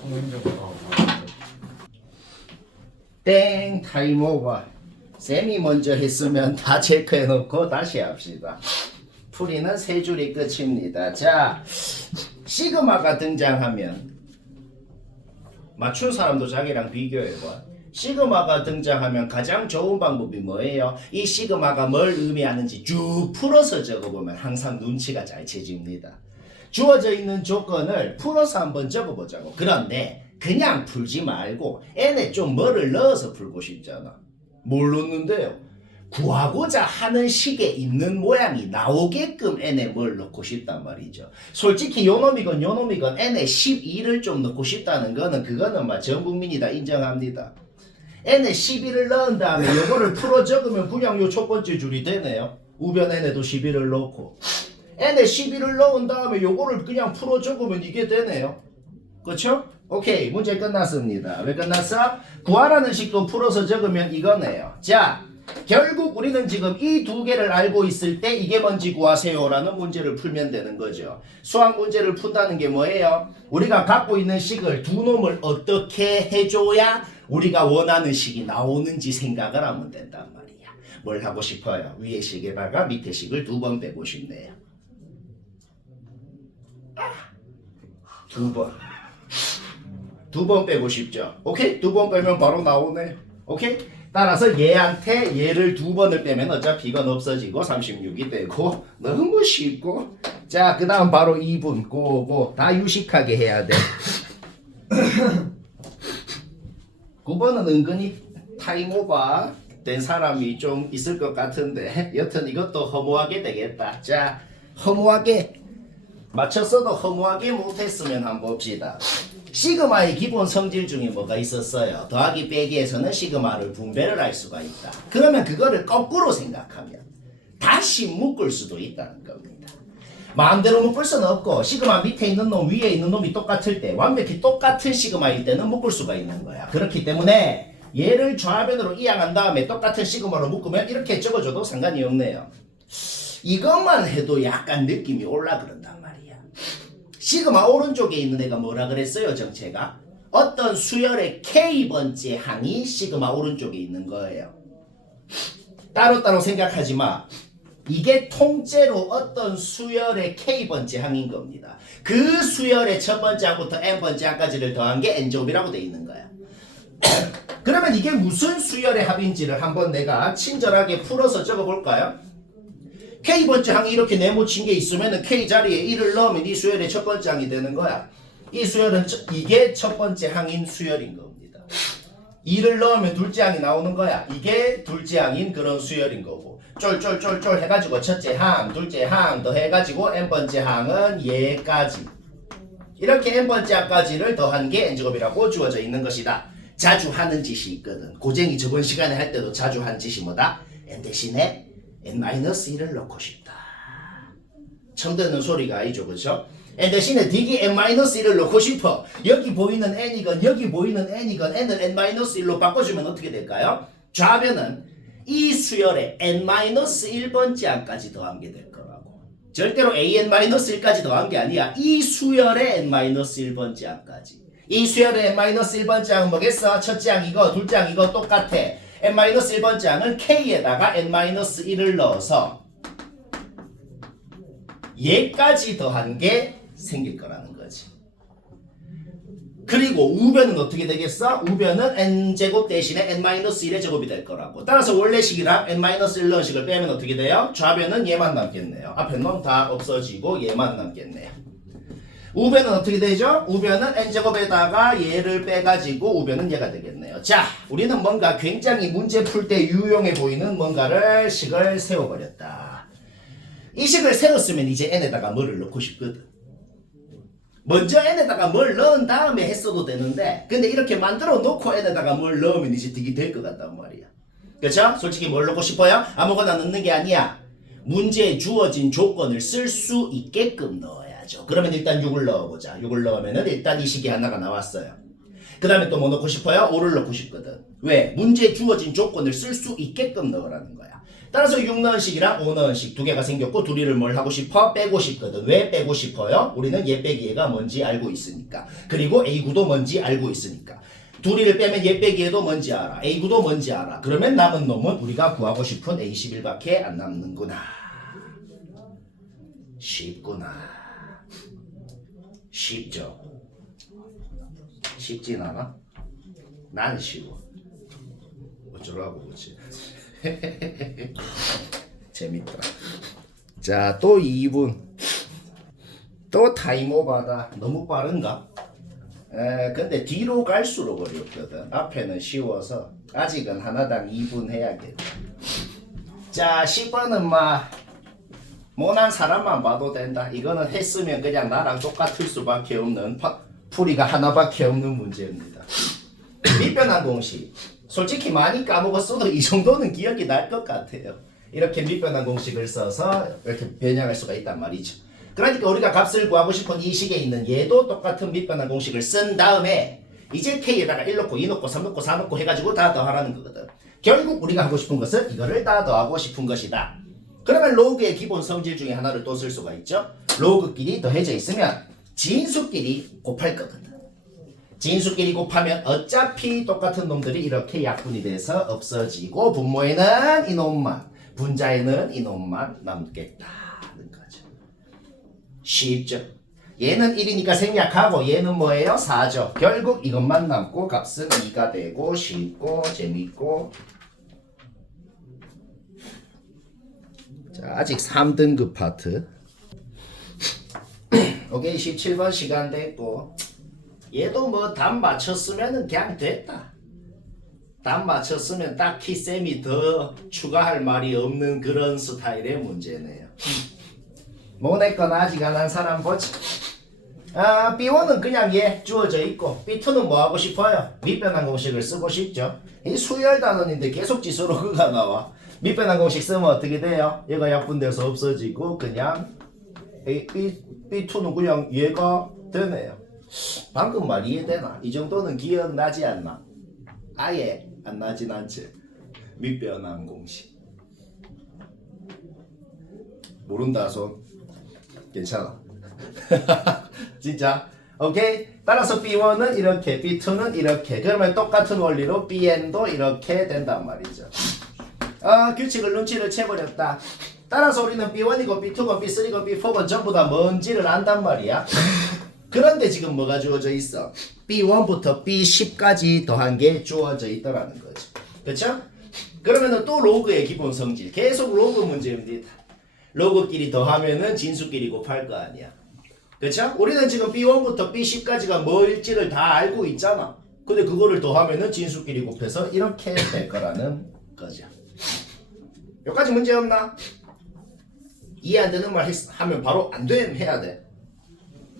성인적으로 땡 타임 오버. 쌤이 먼저 했으면 다 체크해놓고 다시 합시다. 풀이는 세 줄이 끝입니다. 자, 시그마가 등장하면 맞춘 사람도 자기랑 비교해봐. 시그마가 등장하면 가장 좋은 방법이 뭐예요? 이 시그마가 뭘 의미하는지 쭉 풀어서 적어보면 항상 눈치가 잘 채집니다. 주어져 있는 조건을 풀어서 한번 적어보자고. 그런데 그냥 풀지 말고 n에 좀 뭐를 넣어서 풀고 싶잖아. 뭘 넣는데요? 구하고자 하는 식에 있는 모양이 나오게끔 n에 뭘 넣고 싶단 말이죠. 솔직히 요놈이건 요놈이건 n에 12를 좀 넣고 싶다는 거는 그거는 전 국민이 다 인정합니다. n에 12를 넣은 다음에 요거를 풀어 적으면 그냥 요 첫 번째 줄이 되네요. 우변 n에도 12를 넣고 n에 12를 넣은 다음에 요거를 그냥 풀어 적으면 이게 되네요. 그쵸? 오케이, 문제 끝났습니다. 왜 끝났어? 구하라는 식도 풀어서 적으면 이거네요. 자, 결국 우리는 지금 이 두 개를 알고 있을 때 이게 뭔지 구하세요 라는 문제를 풀면 되는 거죠. 수학 문제를 푼다는 게 뭐예요? 우리가 갖고 있는 식을 두 놈을 어떻게 해줘야 우리가 원하는 식이 나오는지 생각을 하면 된단 말이야. 뭘 하고 싶어요? 위에 식에다가 밑에 식을 두 번 빼고 싶네요. 두 번 빼고 싶죠. 오케이? 두 번 빼면 바로 나오네. 오케이? 따라서 얘한테 얘를 두 번을 빼면 어차피 이건 없어지고 36이 되고 너무 쉽고. 자, 그 다음 바로 2분 고고 다 유식하게 해야 돼. 9번은 은근히 타임오버 된 사람이 좀 있을 것 같은데 여튼 이것도 허무하게 되겠다. 자, 허무하게 맞췄어도 허무하게 못했으면 한번 봅시다. 시그마의 기본 성질 중에 뭐가 있었어요? 더하기 빼기에서는 시그마를 분배를 할 수가 있다. 그러면 그거를 거꾸로 생각하면 다시 묶을 수도 있다는 겁니다. 마음대로 묶을 수는 없고 시그마 밑에 있는 놈 위에 있는 놈이 똑같을 때 완벽히 똑같은 시그마일 때는 묶을 수가 있는 거야. 그렇기 때문에 얘를 좌변으로 이양한 다음에 똑같은 시그마로 묶으면 이렇게 적어줘도 상관이 없네요. 이것만 해도 약간 느낌이 올라 그런단 말이야. 시그마 오른쪽에 있는 애가 뭐라 그랬어요? 정체가 어떤 수열의 K번째 항이 시그마 오른쪽에 있는 거예요. 따로따로 생각하지 마. 이게 통째로 어떤 수열의 K번째 항인 겁니다. 그 수열의 첫 번째 항부터 N번째 항까지를 더한 게 N제곱이라고 돼 있는 거야. 그러면 이게 무슨 수열의 합인지를 한번 내가 친절하게 풀어서 적어볼까요? K번째 항이 이렇게 네모친 게 있으면 K 자리에 1을 넣으면 이 수열의 첫 번째 항이 되는 거야. 이 수열은 이게 첫 번째 항인 수열인 겁니다. 2를 넣으면 둘째 항이 나오는 거야. 이게 둘째 항인 그런 수열인 거고. 쫄쫄쫄쫄 해가지고 첫째 항, 둘째 항 더 해가지고 n번째 항은 얘까지. 이렇게 n번째 항까지를 더한 게 n제곱이라고 주어져 있는 것이다. 자주 하는 짓이 있거든. 고쟁이 저번 시간에 할 때도 자주 한 짓이 뭐다? n 대신에 n-1을 넣고 싶다. 처음 듣는 소리가 아니죠, 그렇죠? n 대신에 딕이 n-1을 넣고 싶어. 여기 보이는 n이건 여기 보이는 n이건 n을 n-1로 바꿔주면 어떻게 될까요? 좌변은 이 수열에 n-1번째 항까지 더한 게 될 거라고. 절대로 an-1까지 더한 게 아니야. 이 수열에 n-1번째 항까지. 이 수열의 n-1번째 항은 뭐겠어? 첫째 항이고 둘째 항이고 똑같아. n-1번째 항은 k에다가 n-1을 넣어서 얘까지 더한 게 생길 거라는 거지. 그리고 우변은 어떻게 되겠어? 우변은 n제곱 대신에 n-1의 제곱이 될 거라고. 따라서 원래 식이랑 n-1 넣은 식을 빼면 어떻게 돼요? 좌변은 얘만 남겠네요. 앞에 놈 다 없어지고 얘만 남겠네요. 우변은 어떻게 되죠? 우변은 n제곱에다가 얘를 빼가지고 우변은 얘가 되겠네요. 자, 우리는 뭔가 굉장히 문제 풀 때 유용해 보이는 뭔가를 식을 세워버렸다. 이 식을 세웠으면 이제 n에다가 뭐를 넣고 싶거든. 먼저 n에다가 뭘 넣은 다음에 했어도 되는데 근데 이렇게 만들어 놓고 n에다가 뭘 넣으면 이제 되게 될 것 같단 말이야. 그렇죠? 솔직히 뭘 넣고 싶어요? 아무거나 넣는 게 아니야. 문제에 주어진 조건을 쓸 수 있게끔 넣어야죠. 그러면 일단 6을 넣어보자. 6을 넣으면은 일단 이 식이 하나가 나왔어요. 그 다음에 또 뭐 넣고 싶어요? 5를 넣고 싶거든. 왜? 문제에 주어진 조건을 쓸 수 있게끔 넣으라는 거야. 따라서 6넣은식이랑 5넣은식 두 개가 생겼고 둘이를 뭘 하고 싶어? 빼고 싶거든. 왜 빼고 싶어요? 우리는 얘 빼기 얘가 뭔지 알고 있으니까. 그리고 A9도 뭔지 알고 있으니까. 둘이를 빼면 얘 빼기 얘도 뭔지 알아. A9도 뭔지 알아. 그러면 남은 놈은 우리가 구하고 싶은 A11밖에 안 남는구나. 쉽구나. 쉽죠? 쉽진 않아? 난 쉬워. 어쩌라고 그러지? 재밌다. 자, 또 2분. 또 타임오버다. 너무 빠른가? 근데 뒤로 갈수록 어렵거든. 앞에는 쉬워서 아직은 하나당 2분 해야겠다. 자, 10번은 모난 사람만 봐도 된다. 이거는 했으면 그냥 나랑 똑같을 수밖에 없는 풀이가 하나밖에 없는 문제입니다. 밑변환 공식. 솔직히 많이 까먹었어도 이 정도는 기억이 날 것 같아요. 이렇게 밑변환 공식을 써서 이렇게 변형할 수가 있단 말이죠. 그러니까 우리가 값을 구하고 싶은 이 식에 있는 얘도 똑같은 밑변환 공식을 쓴 다음에 이제 K에다가 1 넣고 2 넣고 3 넣고 4 넣고 해가지고 다 더하라는 거거든. 결국 우리가 하고 싶은 것은 이거를 다 더하고 싶은 것이다. 그러면 로그의 기본 성질 중에 하나를 또 쓸 수가 있죠. 로그끼리 더해져 있으면 진수끼리 곱할 거거든. 진수끼리 곱하면 어차피 똑같은 놈들이 이렇게 약분이 돼서 없어지고 분모에는 이놈만, 분자에는 이놈만 남겠다는 거죠. 쉽죠? 얘는 1이니까 생략하고 얘는 뭐예요? 4죠. 결국 이것만 남고 값은 2가 되고 쉽고 재밌고. 자, 아직 3등급 파트. 오케이, 17번 시간 됐고 얘도 뭐 답 맞췄으면 그냥 됐다. 답 맞췄으면 딱히 쌤이 더 추가할 말이 없는 그런 스타일의 문제네요. 모내건 아직 안 한 사람 보자. B1은 그냥 얘 주어져 있고 B2는 뭐 하고 싶어요? 밑변환 공식을 쓰고 싶죠. 이 수열 단원인데 계속 지수로 그가 나와. 밑변환 공식 쓰면 어떻게 돼요? 얘가 약분돼서 없어지고 그냥 B2는 그냥 얘가 되네요. 방금 말 이해되나? 이 정도는 기억나지 않나? 아예 안 나진 않지. 밑변환 공식 모른다 손 괜찮아. 진짜 오케이. 따라서 B1은 이렇게 B2는 이렇게. 그러면 똑같은 원리로 BN도 이렇게 된단 말이죠. 규칙을 눈치를 채버렸다. 따라서 우리는 B1이고 B2고 B3고 B4고 전부 다 뭔지를 안단 말이야. 그런데 지금 뭐가 주어져 있어? B1부터 B10까지 더한 게 주어져 있더라는 거죠. 그렇죠? 그러면은 또 로그의 기본 성질. 계속 로그 문제입니다. 로그끼리 더하면은 진수끼리 곱할 거 아니야. 그렇죠? 우리는 지금 B1부터 B10까지가 뭐일지를 다 알고 있잖아. 근데 그거를 더하면은 진수끼리 곱해서 이렇게 될 거라는 거죠. 여기까지 문제 없나? 이해 안 되는 말 하면 바로 안 됨 해야 돼.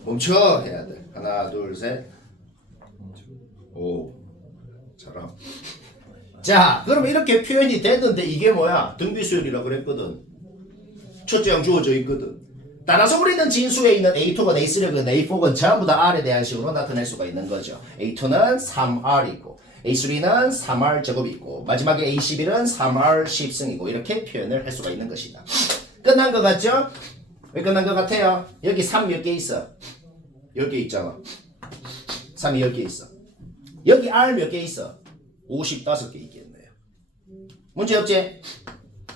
멈춰 해야 돼. 하나 둘 셋. 오 잘함. 자 그러면 이렇게 표현이 됐는데 이게 뭐야? 등비수열이라 그랬거든. 첫째 양 주어져 있거든. 따라서 우리는 진수에 있는 A2건 A3건 A4건 전부 다 R에 대한 식으로 나타낼 수가 있는 거죠. A2는 3R이고 A3는 3R 제곱이고 마지막에 A11은 3R 10승이고 이렇게 표현을 할 수가 있는 것이다. 끝난 것 같죠? 왜 끝난 것 같아요? 여기 3 몇 개 있어? 10개 있잖아. 3이 10개 있어. 여기 R 몇 개 있어? 55개 있겠네요. 문제 없지?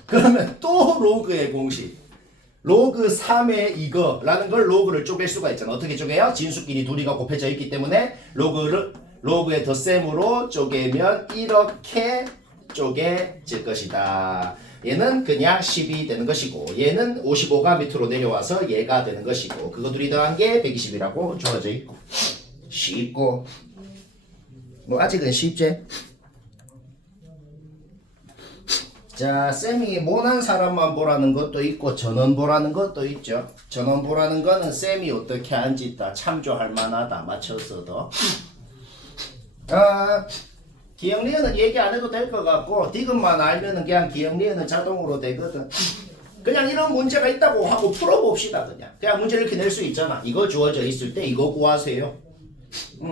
그러면 또 로그의 공식. 로그 3의 이거라는 걸 로그를 쪼갤 수가 있잖아. 어떻게 쪼개요? 진수끼리 둘이가 곱해져 있기 때문에 로그의 덧셈으로 쪼개면 이렇게 쪼개질 것이다. 얘는 그냥 10이 되는 것이고 얘는 55가 밑으로 내려와서 얘가 되는 것이고 그거 둘이 더한 게 120이라고 주어져 있고 쉽고 뭐 아직은 쉽지? 자 쌤이 못한 사람만 보라는 것도 있고 전원 보라는 것도 있죠. 전원 보라는 거는 쌤이 어떻게 한지 다 참조할 만하다. 맞췄어도 기억리은은 얘기 안 해도 될 것 같고 디귿만 알면은 그냥 기억리은은 자동으로 되거든. 그냥 이런 문제가 있다고 하고 풀어봅시다. 그냥 문제를 이렇게 낼 수 있잖아. 이거 주어져 있을 때 이거 구하세요.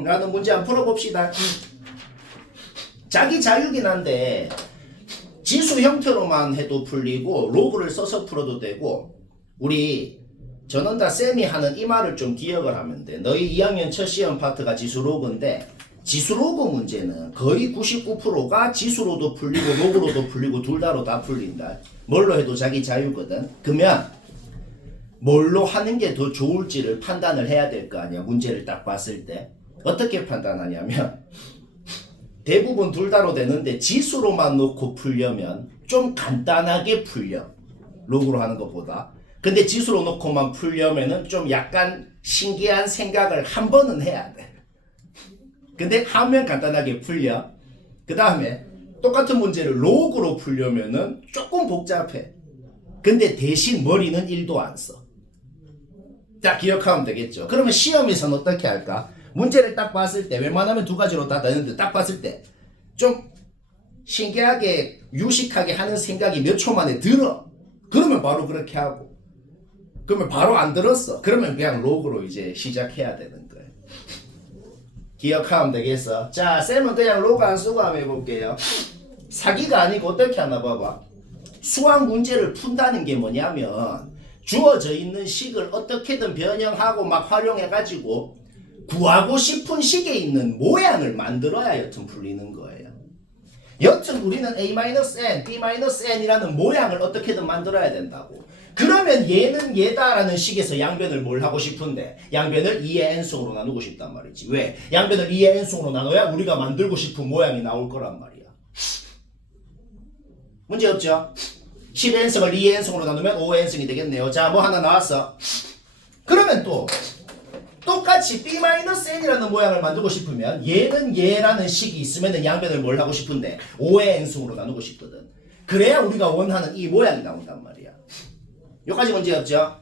라는 문제 한번 풀어봅시다. 자기 자유긴 한데 지수 형태로만 해도 풀리고 로그를 써서 풀어도 되고 우리 저는 다 쌤이 하는 이 말을 좀 기억을 하면 돼. 너희 2학년 첫 시험 파트가 지수 로그인데 지수 로그 문제는 거의 99%가 지수로도 풀리고 로그로도 풀리고 둘 다로 다 풀린다. 뭘로 해도 자기 자유거든. 그러면 뭘로 하는 게 더 좋을지를 판단을 해야 될 거 아니야. 문제를 딱 봤을 때. 어떻게 판단하냐면 대부분 둘 다로 되는데 지수로만 놓고 풀려면 좀 간단하게 풀려. 로그로 하는 것보다. 근데 지수로 놓고만 풀려면은 좀 약간 신기한 생각을 한 번은 해야 돼. 근데 하면 간단하게 풀려. 그 다음에 똑같은 문제를 로그로 풀려면은 조금 복잡해. 근데 대신 머리는 1도 안 써. 자, 기억하면 되겠죠. 그러면 시험에서는 어떻게 할까? 문제를 딱 봤을 때 웬만하면 두 가지로 다 되는데 딱 봤을 때 좀 신기하게 유식하게 하는 생각이 몇 초 만에 들어. 그러면 바로 그렇게 하고. 그러면 바로 안 들었어. 그러면 그냥 로그로 이제 시작해야 되는 거예요. 기억하면 되겠어. 자, 쌤은 그냥 로그 안 쓰고 한번 해볼게요. 사기가 아니고 어떻게 하나 봐봐. 수학 문제를 푼다는 게 뭐냐면 주어져 있는 식을 어떻게든 변형하고 막 활용해가지고 구하고 싶은 식에 있는 모양을 만들어야 여튼 풀리는 거예요. 여튼 우리는 A-N, B-N이라는 모양을 어떻게든 만들어야 된다고. 그러면 얘는 얘다라는 식에서 양변을 뭘 하고 싶은데 양변을 2의 n승으로 나누고 싶단 말이지. 왜? 양변을 2의 n승으로 나눠야 우리가 만들고 싶은 모양이 나올 거란 말이야. 문제 없죠? 10의 n승을 2의 n승으로 나누면 5의 n승이 되겠네요. 자, 뭐 하나 나왔어. 그러면 또 똑같이 B-N이라는 모양을 만들고 싶으면 얘는 얘라는 식이 있으면 양변을 뭘 하고 싶은데 5의 n승으로 나누고 싶거든. 그래야 우리가 원하는 이 모양이 나온단 말이야. 여기까지 문제 없죠?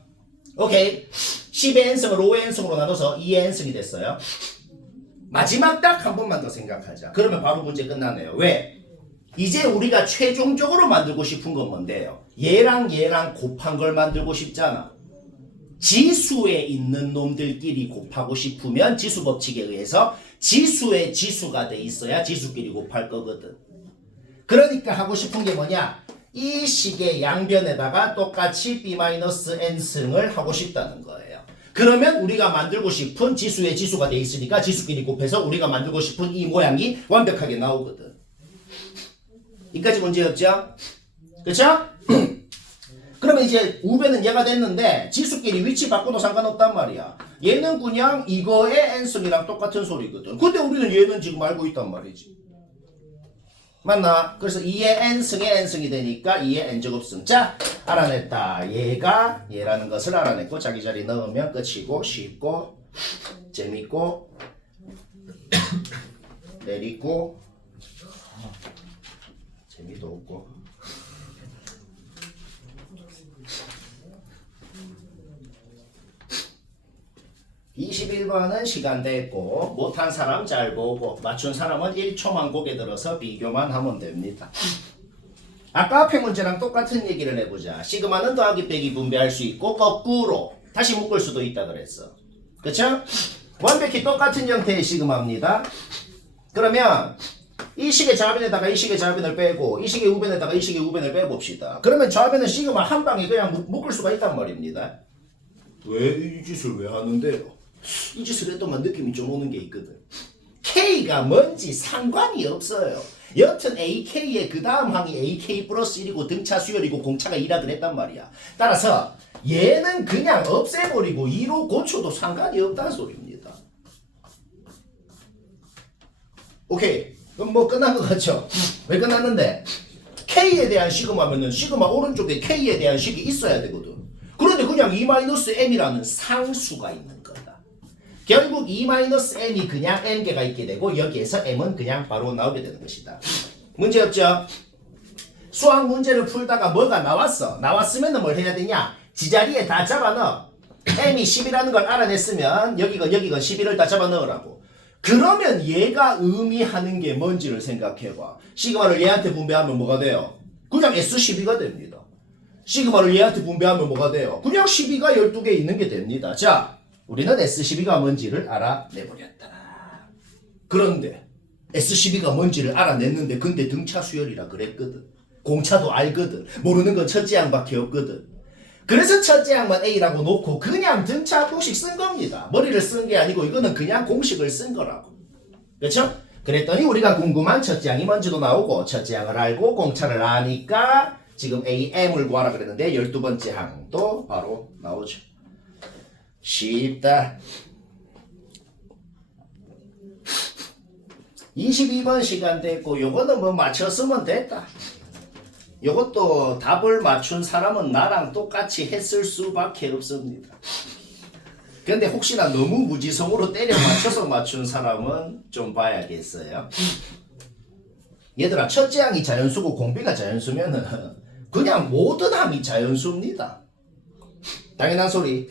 오케이. 10의 n승을 5의 n승으로 나눠서 2의 n승이 됐어요. 마지막 딱 한 번만 더 생각하자. 그러면 바로 문제 끝나네요. 왜? 이제 우리가 최종적으로 만들고 싶은 건 뭔데요? 얘랑 얘랑 곱한 걸 만들고 싶잖아. 지수에 있는 놈들끼리 곱하고 싶으면 지수 법칙에 의해서 지수의 지수가 돼 있어야 지수끼리 곱할 거거든. 그러니까 하고 싶은 게 뭐냐? 이 식의 양변에다가 똑같이 B-N승을 하고 싶다는 거예요. 그러면 우리가 만들고 싶은 지수의 지수가 돼 있으니까 지수끼리 곱해서 우리가 만들고 싶은 이 모양이 완벽하게 나오거든. 이까지 문제 없죠? 그쵸? 그러면 이제 우변은 얘가 됐는데 지수끼리 위치 바꿔도 상관없단 말이야. 얘는 그냥 이거의 n승이랑 똑같은 소리거든. 근데 우리는 얘는 지금 알고 있단 말이지. 맞나? 그래서 2의 n승의 n승이 되니까 2의 n제곱승. 자, 알아냈다. 얘가 얘라는 것을 알아냈고 자기 자리 넣으면 끝이고 쉽고 재밌고 내리고 재미도 없고. (21번은) 시간 됐고 못한 사람 잘 보고 맞춘 사람은 1초만 고개 들어서 비교만 하면 됩니다. 아까 앞에 문제랑 똑같은 얘기를 해보자. 시그마는 더하기 빼기 분배할 수 있고 거꾸로 다시 묶을 수도 있다 그랬어. 그쵸? 완벽히 똑같은 형태의 시그마입니다. 그러면 이 식의 좌변에다가 이 식의 좌변을 빼고 이 식의 우변에다가 이 식의 우변을 빼봅시다. 그러면 좌변은 시그마 한 방에 그냥 묶을 수가 있단 말입니다. 왜 이 짓을 왜 하는데요? 이 짓을 했더만 느낌이 좀 오는 게 있거든. K가 뭔지 상관이 없어요. 여튼 AK의 그 다음 항이 AK 플러스 1이고 등차 수열이고 공차가 2라 그랬단 말이야. 따라서 얘는 그냥 없애버리고 2로 고쳐도 상관이 없다는 소리입니다. 오케이. 그럼 뭐 끝난 것 같죠? 왜 끝났는데? K에 대한 시그마면은 시그마 오른쪽에 K에 대한 식이 있어야 되거든. 그런데 그냥 E-M이라는 상수가 있는 거다. 결국 E-M이 그냥 M개가 있게 되고 여기에서 M은 그냥 바로 나오게 되는 것이다. 문제 없죠? 수학 문제를 풀다가 뭐가 나왔어. 나왔으면 뭘 해야 되냐? 지자리에 다 잡아넣어. M이 10이라는 걸 알아냈으면 여기건 11을 다 잡아넣으라고. 그러면 얘가 의미하는 게 뭔지를 생각해봐. 시그마를 얘한테 분배하면 뭐가 돼요? 그냥 S12가 됩니다. 시그마를 얘한테 분배하면 뭐가 돼요? 그냥 12가 12개 있는 게 됩니다. 자, 우리는 S12가 뭔지를 알아내버렸다. 그런데 S12가 뭔지를 알아냈는데 근데 등차 수열이라 그랬거든. 공차도 알거든. 모르는 건 첫째 양밖에 없거든. 그래서 첫째 양만 A라고 놓고 그냥 등차 공식 쓴 겁니다. 머리를 쓴 게 아니고 이거는 그냥 공식을 쓴 거라고. 그렇죠? 그랬더니 우리가 궁금한 첫째 양이 뭔지도 나오고 첫째 양을 알고 공차를 아니까 지금 AM을 구하라 그랬는데 12번째 항도 바로 나오죠. 쉽다. 22번 시간 됐고 요거는 뭐 맞췄으면 됐다. 요것도 답을 맞춘 사람은 나랑 똑같이 했을 수밖에 없습니다. 근데 혹시나 너무 무지성으로 때려 맞춰서 맞춘 사람은 좀 봐야겠어요. 얘들아, 첫째 항이 자연수고 공비가 자연수면은 그냥 모든 항이 자연수입니다. 당연한 소리.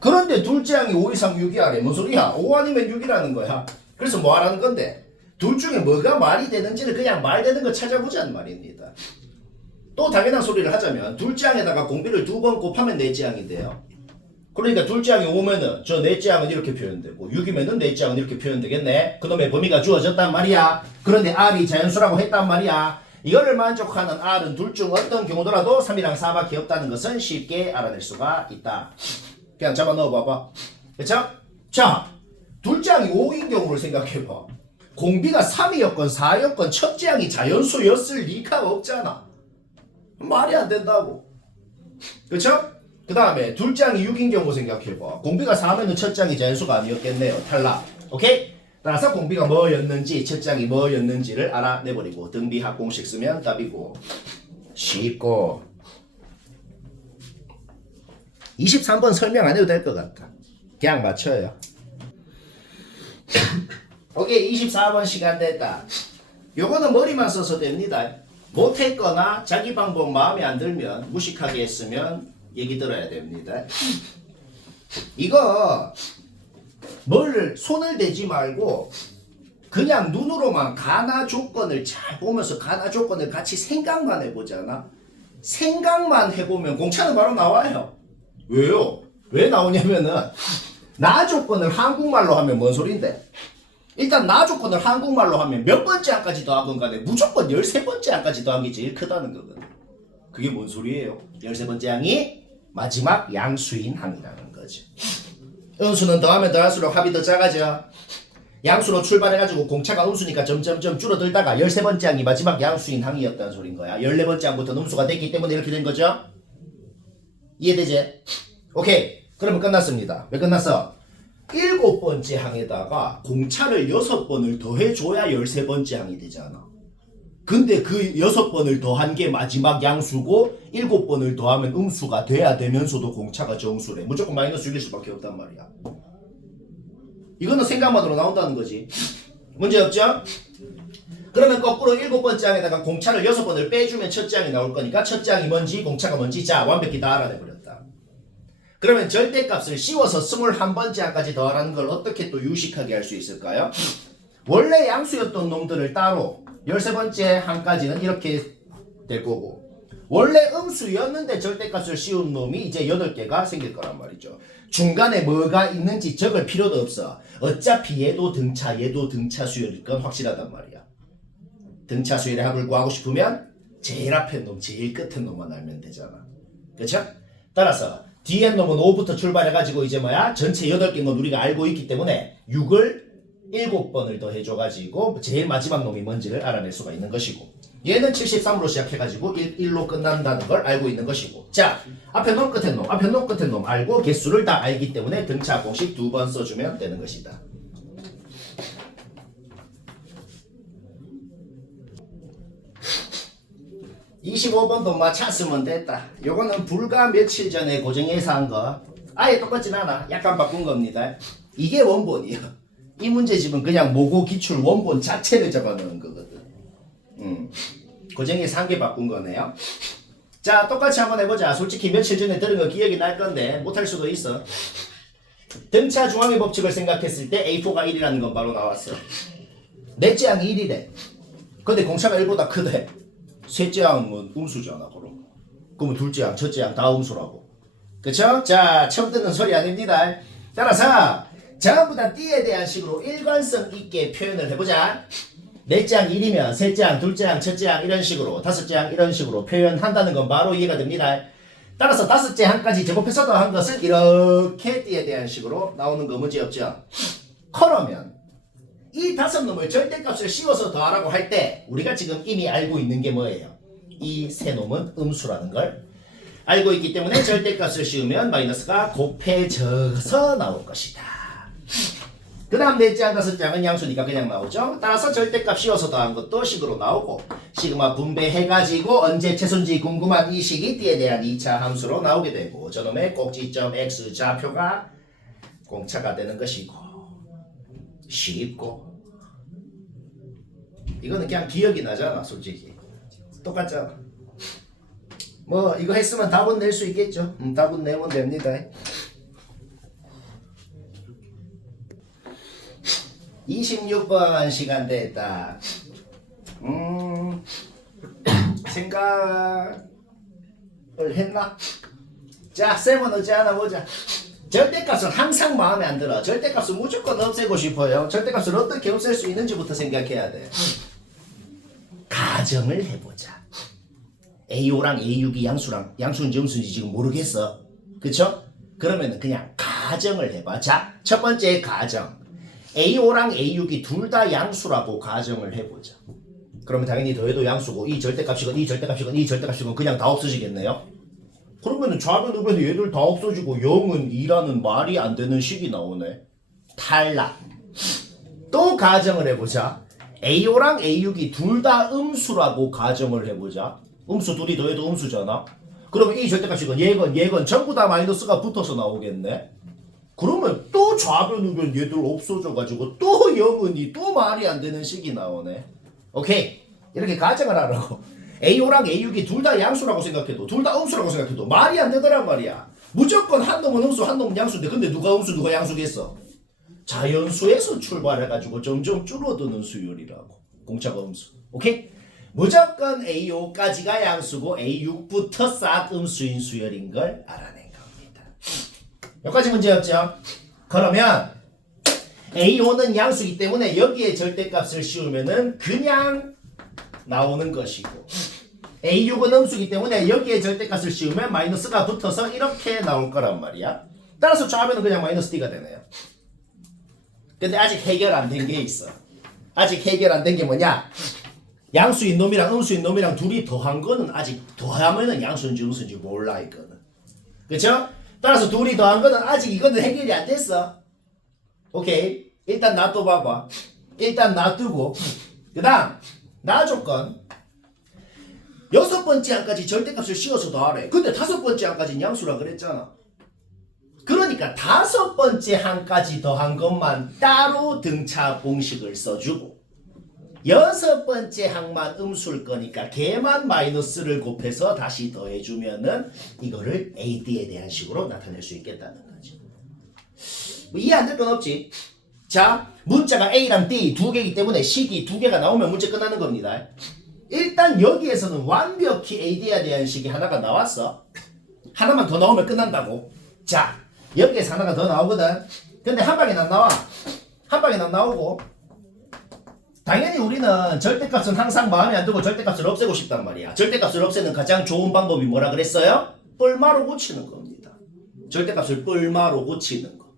그런데 둘째 항이 5 이상 6이 아래. 뭔 소리야? 5 아니면 6이라는 거야. 그래서 뭐 하라는 건데? 둘 중에 뭐가 말이 되는지를 그냥 말되는 거 찾아보자는 말입니다. 또 당연한 소리를 하자면 둘째 항에다가 공비를 2번 곱하면 넷째 항이 돼요. 그러니까 둘째 항이 5면은 저 넷째 항은 이렇게 표현되고 6이면은 넷째 항은 이렇게 표현되겠네. 그놈의 범위가 주어졌단 말이야. 그런데 R이 자연수라고 했단 말이야. 이거를 만족하는 R은 둘 중 어떤 경우더라도 3이랑 4밖에 없다는 것은 쉽게 알아낼 수가 있다. 그냥 잡아 넣어봐봐. 그쵸? 자, 둘째 항이 5인 경우를 생각해봐. 공비가 3이었건 4였건 첫째 항이 자연수였을 리가 없잖아. 말이 안 된다고. 그쵸? 그 다음에 둘째 항이 6인 경우 생각해봐. 공비가 4면은 첫째 항이 자연수가 아니었겠네요. 탈락. 오케이? 따라서 공비가 뭐였는지 첫째 항이 뭐였는지를 알아내버리고 등비합 공식 쓰면 답이고. 쉽고 23번 설명 안 해도 될 것 같다. 그냥 맞춰요. 오케이, 24번 시간 됐다. 요거는 머리만 써서 됩니다. 못했거나 자기 방법 마음에 안 들면 무식하게 했으면 얘기 들어야 됩니다. 이거 뭘 손을 대지 말고 그냥 눈으로만 가나 조건을 잘 보면서 가나 조건을 같이 생각만 해보잖아. 생각만 해보면 공차는 바로 나와요. 왜요? 왜 나오냐면은 나 조건을 한국말로 하면 뭔 소린데? 일단 나 조건을 한국말로 하면 몇 번째 항까지 더하건 간에 무조건 13번째 항까지 더한 게 제일 크다는 거거든. 그게 뭔 소리예요? 13번째 항이 마지막 양수인 항이라는 거지. 음수는 더하면 더할수록 합이 더 작아져. 양수로 출발해가지고 공차가 음수니까 점점점 줄어들다가 13번째 항이 마지막 양수인 항이었다는 소린 거야. 14번째 항부터 음수가 됐기 때문에 이렇게 된 거죠. 이해되지? 오케이. 그러면 끝났습니다. 왜 끝났어? 7번째 항에다가 공차를 6번을 더해줘야 13번째 항이 되잖아. 근데 그 6번을 더한 게 마지막 양수고 7번을 더하면 음수가 돼야 되면서도 공차가 정수래. 무조건 마이너스 6일 수밖에 없단 말이야. 이거는 생각만으로 나온다는 거지. 문제 없죠? 그러면 거꾸로 7번째 항에다가 공차를 6번을 빼주면 첫째 항이 나올 거니까 첫째 항이 뭔지 공차가 뭔지 자 완벽히 다 알아내버렸다. 그러면 절대값을 씌워서 21번째 항까지 더하라는 걸 어떻게 또 유식하게 할 수 있을까요? 원래 양수였던 놈들을 따로 13번째 항까지는 이렇게 될 거고 원래 음수였는데 절대값을 씌운 놈이 이제 8개가 생길 거란 말이죠. 중간에 뭐가 있는지 적을 필요도 없어. 어차피 얘도 등차 수열일 건 확실하단 말이야. 등차 수열의 합을 구하고 싶으면 제일 앞에 놈, 제일 끝에 놈만 알면 되잖아. 그쵸? 따라서 뒤에 놈은 5부터 출발해가지고 이제 뭐야? 전체 8개인 건 우리가 알고 있기 때문에 6을 7번을 더 해줘가지고 제일 마지막 놈이 뭔지를 알아낼 수가 있는 것이고 얘는 73으로 시작해가지고 1로 끝난다는 걸 알고 있는 것이고 자 앞에 놈 끝에 놈 앞에 놈 끝에 놈 알고 개수를 다 알기 때문에 등차 공식 2번 써주면 되는 것이다. (25번도) 맞췄으면 됐다. 요거는 불과 며칠 전에 고정해서 한 거 아예 똑같진 않아. 약간 바꾼 겁니다. 이게 원본이야. 이 문제집은 그냥 모고 기출 원본 자체를 적어놓은 거거든. 고정해서 한 개 바꾼 거네요. 자 똑같이 한번 해보자. 솔직히 며칠 전에 들은 거 기억이 날 건데 못할 수도 있어. 등차 중앙의 법칙을 생각했을 때 A4가 1이라는 건 바로 나왔어. 넷째 항이 1이래. 근데 공차가 1보다 크대. 셋째 항은 음수잖아. 그러면 둘째 항, 첫째 항 다 음수라고. 그쵸? 자 처음 듣는 소리 아닙니다. 따라서 전부 다 띠에 대한 식으로 일관성 있게 표현을 해보자. 넷째 항 1이면 셋째 항, 둘째 항, 첫째 항 이런 식으로, 다섯째 항 이런 식으로 표현한다는 건 바로 이해가 됩니다. 따라서 다섯째 항까지 제곱해서 더한 것은 이렇게 띠에 대한 식으로 나오는 거 문제 없죠. 그러면 이 다섯 놈을 절대값을 씌워서 더하라고 할 때 우리가 지금 이미 알고 있는 게 뭐예요? 이 세 놈은 음수라는 걸 알고 있기 때문에 절대값을 씌우면 마이너스가 곱해져서 나올 것이다. 그 다음 넷째 항, 다섯째 항은 양수니까 그냥 나오죠. 따라서 절대값 씌워서 더한 것도 식으로 나오고 시그마 분배해가지고 언제 최소인지 궁금한 이 식이 띠에 대한 2차 함수로 나오게 되고 저놈의 꼭지점 x 좌표가 공차가 되는 것이고 쉽고 이거는 그냥 기억이 나잖아. 솔직히 똑같잖아. 뭐 이거 했으면 답은 낼 수 있겠죠. 답은 내면 됩니다. 26번 시간 됐다. 생각을 했나? 자, 쌤은 어찌 하나 보자. 절대값은 항상 마음에 안 들어. 절대값은 무조건 없애고 싶어요. 절대값을 어떻게 없앨 수 있는지부터 생각해야 돼. 가정을 해보자. A5랑 A6이 양수인지 음수인지 지금 모르겠어. 그쵸? 그러면은 그냥 가정을 해봐. 자, 첫 번째 가정. A5랑 A6이 둘 다 양수라고 가정을 해보자. 그러면 당연히 더해도 양수고 이 절대값이건 이 절대값이건 이 절대값이건 그냥 다 없어지겠네요. 그러면은 좌변 우변 얘들 다 없어지고 0은 2라는 말이 안 되는 식이 나오네. 탈락. 또 가정을 해보자. A5랑 A6이 둘 다 음수라고 가정을 해보자. 음수 둘이 더해도 음수잖아. 그러면 이 절대값이건 얘건 전부 다 마이너스가 붙어서 나오겠네. 그러면 또 좌변 우변 얘들 없어져가지고 또 0은 2 또 말이 안 되는 식이 나오네. 오케이. 이렇게 가정을 하라고. A5랑 A6이 둘 다 양수라고 생각해도 둘 다 음수라고 생각해도 말이 안 되더란 말이야. 무조건 한 놈은 음수 한 놈은 양수인데 근데 누가 음수 누가 양수겠어? 자연수에서 출발해가지고 점점 줄어드는 수열이라고. 공차가 음수. 오케이? 무조건 A5까지가 양수고 A6부터 싹 음수인 수열인 걸 알아낸 겁니다. 여기까지 문제 없죠? 그러면 A5는 양수이기 때문에 여기에 절대값을 씌우면은 그냥 나오는 것이고 A6은 음수이기 때문에 여기에 절대값을 씌우면 마이너스가 붙어서 이렇게 나올 거란 말이야. 따라서 좌변은 그냥 마이너스 D가 되네요. 근데 아직 해결 안 된 게 있어. 아직 해결 안 된 게 뭐냐? 양수인 놈이랑 음수인 놈이랑 둘이 더한 거는 아직 더하면은 양수인지 음수인지 몰라 이거는. 그쵸? 따라서 둘이 더한 거는 아직 이거는 해결이 안 됐어. 오케이. 일단 놔둬봐봐. 일단 놔두고 그 다음 나 조건 여섯 번째 항까지 절대값을 씌워서 더하래. 근데 다섯 번째 항까지는 양수라 그랬잖아. 그러니까 다섯 번째 항까지 더한 것만 따로 등차 공식을 써주고 여섯 번째 항만 음수일 거니까 걔만 마이너스를 곱해서 다시 더해주면은 이거를 AD에 대한 식으로 나타낼 수 있겠다는 거지. 뭐 이해 안 될 건 없지. 자, 문자가 A랑 D 두 개이기 때문에 식이 두 개가 나오면 문제 끝나는 겁니다. 일단 여기에서는 완벽히 AD에 대한 식이 하나가 나왔어. 하나만 더 나오면 끝난다고. 자, 여기에서 하나가 더 나오거든. 근데 한 방에 안 나와. 한 방에 안 나오고 당연히 우리는 절대값은 항상 마음에 안 들고 절대값을 없애고 싶단 말이야. 절대값을 없애는 가장 좋은 방법이 뭐라 그랬어요? 뿔마로 고치는 겁니다. 절대값을 뿔마로 고치는 거.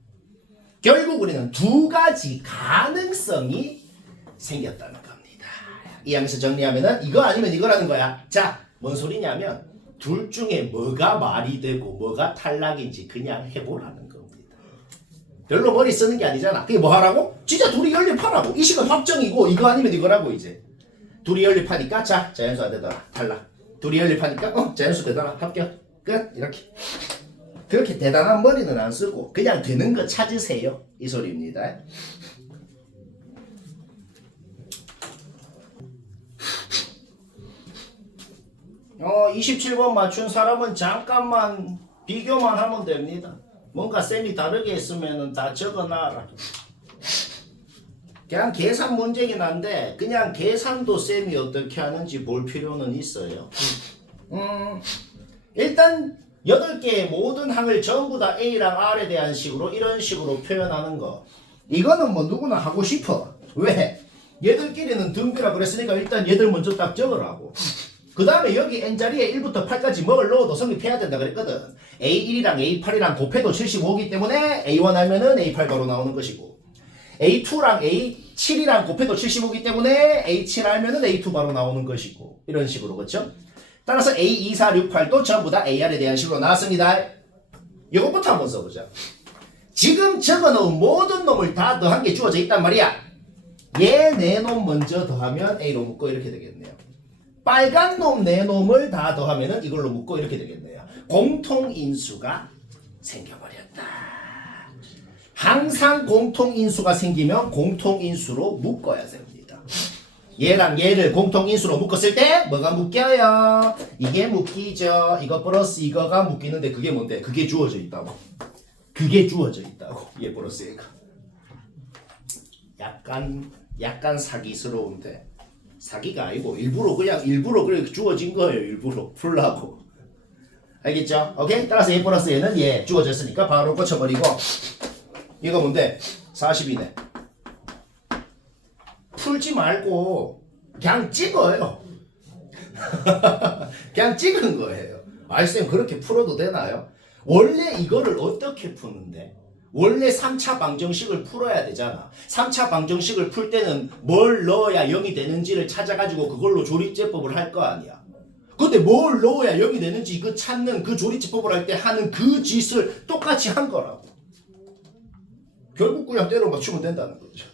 결국 우리는 두 가지 가능성이 생겼다는 겁니다. 이 항에서 정리하면은 이거 아니면 이거라는 거야. 자, 뭔 소리냐면 둘 중에 뭐가 말이 되고 뭐가 탈락인지 그냥 해보라는 겁니다. 별로 머리 쓰는 게 아니잖아. 그게 뭐 하라고? 진짜 둘이 연립하라고. 이 식은 확정이고 이거 아니면 이거라고 이제. 둘이 연립하니까 자, 자연수 안 되더라. 탈락. 둘이 연립하니까 자연수 되더라. 합격. 끝. 이렇게. 그렇게 대단한 머리는 안 쓰고 그냥 되는 거 찾으세요. 이 소리입니다. 27번 맞춘 사람은 잠깐만 비교만 하면 됩니다. 뭔가 쌤이 다르게 했으면 다 적어놔라. 그냥 계산 문제긴 한데 그냥 계산도 쌤이 어떻게 하는지 볼 필요는 있어요. 일단 8개의 모든 항을 전부 다 A랑 R에 대한 식으로 이런 식으로 표현하는 거. 이거는 뭐 누구나 하고 싶어. 왜? 얘들끼리는 등비라 그랬으니까 일단 얘들 먼저 딱 적으라고. 그 다음에 여기 n자리에 1부터 8까지 뭘 넣어도 성립해야 된다 그랬거든. A1이랑 A8이랑 곱해도 75이기 때문에 A1 알면은 A8 바로 나오는 것이고, A2랑 A7이랑 곱해도 75이기 때문에 A7 알면은 A2 바로 나오는 것이고, 이런 식으로. 그렇죠? 따라서 A, 2, 4, 6, 8도 전부 다 AR에 대한 식으로 나왔습니다. 이것부터 한번 써보자. 지금 적어놓은 모든 놈을 다 더한 게 주어져 있단 말이야. 얘 네 놈 먼저 더하면 A로 묶고 이렇게 되겠네요. 빨간 놈 네 놈을 다 더하면은 이걸로 묶고 이렇게 되겠네요. 공통인수가 생겨버렸다. 항상 공통인수가 생기면 공통인수로 묶어야 됩니다. 얘랑 얘를 공통인수로 묶었을 때 뭐가 묶여요? 이게 묶이죠. 이거 플러스 이거가 묶이는데 그게 뭔데? 그게 주어져 있다고. 그게 주어져 있다고. 얘 플러스 얘가. 약간 사기스러운데 사기가 아니고 일부러 그래 주어진 거예요. 일부러 풀라고. 알겠죠? 오케이? 따라서 얘 플러스 얘는 얘 주어졌으니까 바로 꽂혀버리고, 이거 뭔데? 40이네. 풀지 말고 그냥 찍어요. 그냥 찍은 거예요. 쌤 그렇게 풀어도 되나요? 원래 이거를 어떻게 푸는데? 원래 3차 방정식을 풀어야 되잖아. 3차 방정식을 풀 때는 뭘 넣어야 0이 되는지를 찾아가지고 그걸로 조립제법을 할 거 아니야. 근데 뭘 넣어야 0이 되는지 그 찾는 그 조립제법을 할 때 하는 그 짓을 똑같이 한 거라고. 결국 그냥 때려 맞추면 된다는 거죠.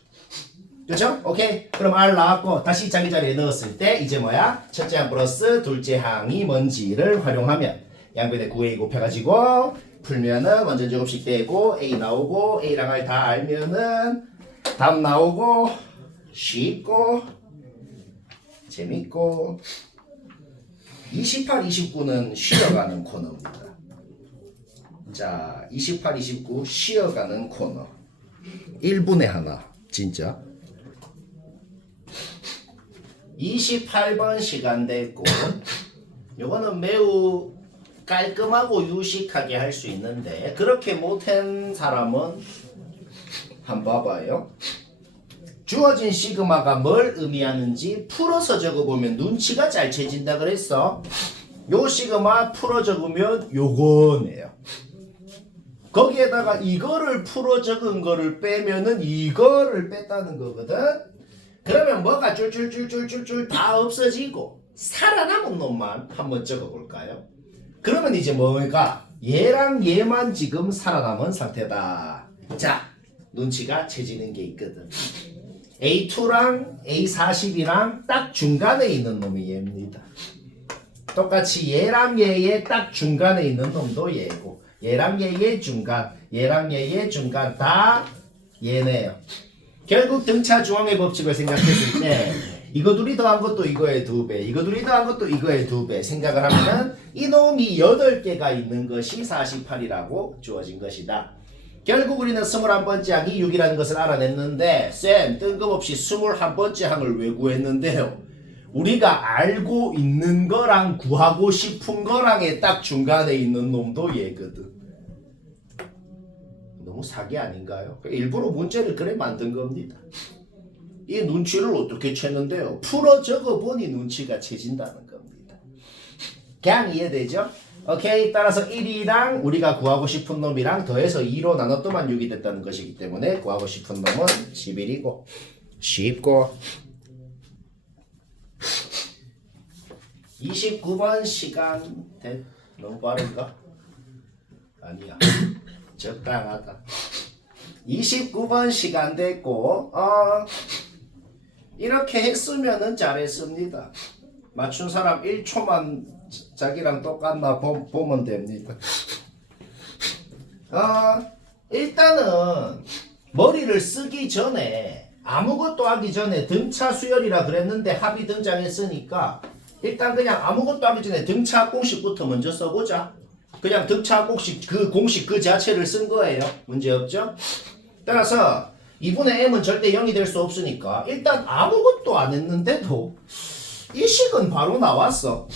그렇죠? 오케이. 그럼 R 나왔고 다시 자기 자리에 넣었을 때 이제 뭐야? 첫째 항 플러스 둘째 항이 뭔지를 활용하면 양변에 9A 곱해가지고 풀면은 완전 제곱식 되고 A 나오고 A랑 R 다 알면은 답 나오고 쉽고 재밌고. 28, 29는 쉬어가는 코너입니다. 자, 28, 29 쉬어가는 코너. 1분에 하나 진짜. 28번 시간 됐고, 요거는 매우 깔끔하고 유식하게 할 수 있는데 그렇게 못한 사람은 한번 봐봐요. 주어진 시그마가 뭘 의미하는지 풀어서 적어보면 눈치가 잘 채진다 그랬어. 요 시그마 풀어 적으면 요거네요. 거기에다가 이거를 풀어 적은 거를 빼면은 이거를 뺐다는 거거든. 그러면 뭐가 쫄쫄쫄쫄쫄쫄 다 없어지고 살아남은 놈만 한번 적어볼까요? 그러면 이제 뭐가 얘랑 얘만 지금 살아남은 상태다. 자, 눈치가 채지는 게 있거든. A2랑 A40이랑 딱 중간에 있는 놈이 얘입니다. 똑같이 얘랑 얘의 딱 중간에 있는 놈도 얘고, 얘랑 얘의 중간, 얘랑 얘의 중간 다 얘네요. 결국 등차 중앙의 법칙을 생각했을 때 이거 둘이 더한 것도 이거의 2배, 이거 둘이 더한 것도 이거의 2배 생각을 하면 이놈이 8개가 있는 것이 48이라고 주어진 것이다. 결국 우리는 21번째 항이 6이라는 것을 알아냈는데, 쌤 뜬금없이 21번째 항을 왜 구했는데요? 우리가 알고 있는 거랑 구하고 싶은 거랑의 딱 중간에 있는 놈도 얘거든. 너무 사기 아닌가요? 일부러 문제를 그래 만든 겁니다. 이 눈치를 어떻게 채는데요? 풀어 적어보니 눈치가 채진다는 겁니다. 그냥 이해되죠? 오케이. 따라서 1이랑 우리가 구하고 싶은 놈이랑 더해서 2로 나눴더만 6이 됐다는 것이기 때문에 구하고 싶은 놈은 11이고 쉽고. 29번 시간 됐. 너무 빠른가? 아니야. 적당하다. 29번 시간 됐고 이렇게 했으면은 잘했습니다. 맞춘 사람 1초만 자기랑 똑같나 보면 됩니다. 일단은 머리를 쓰기 전에 아무것도 하기 전에 등차 수열이라 그랬는데 합이 등장했으니까 일단 그냥 아무것도 하기 전에 등차 공식부터 먼저 써보자. 그냥 등차 공식 그 자체를 쓴 거예요. 문제 없죠? 따라서 2분의 m은 절대 0이 될 수 없으니까 일단 아무것도 안 했는데도 이 식은 바로 나왔어.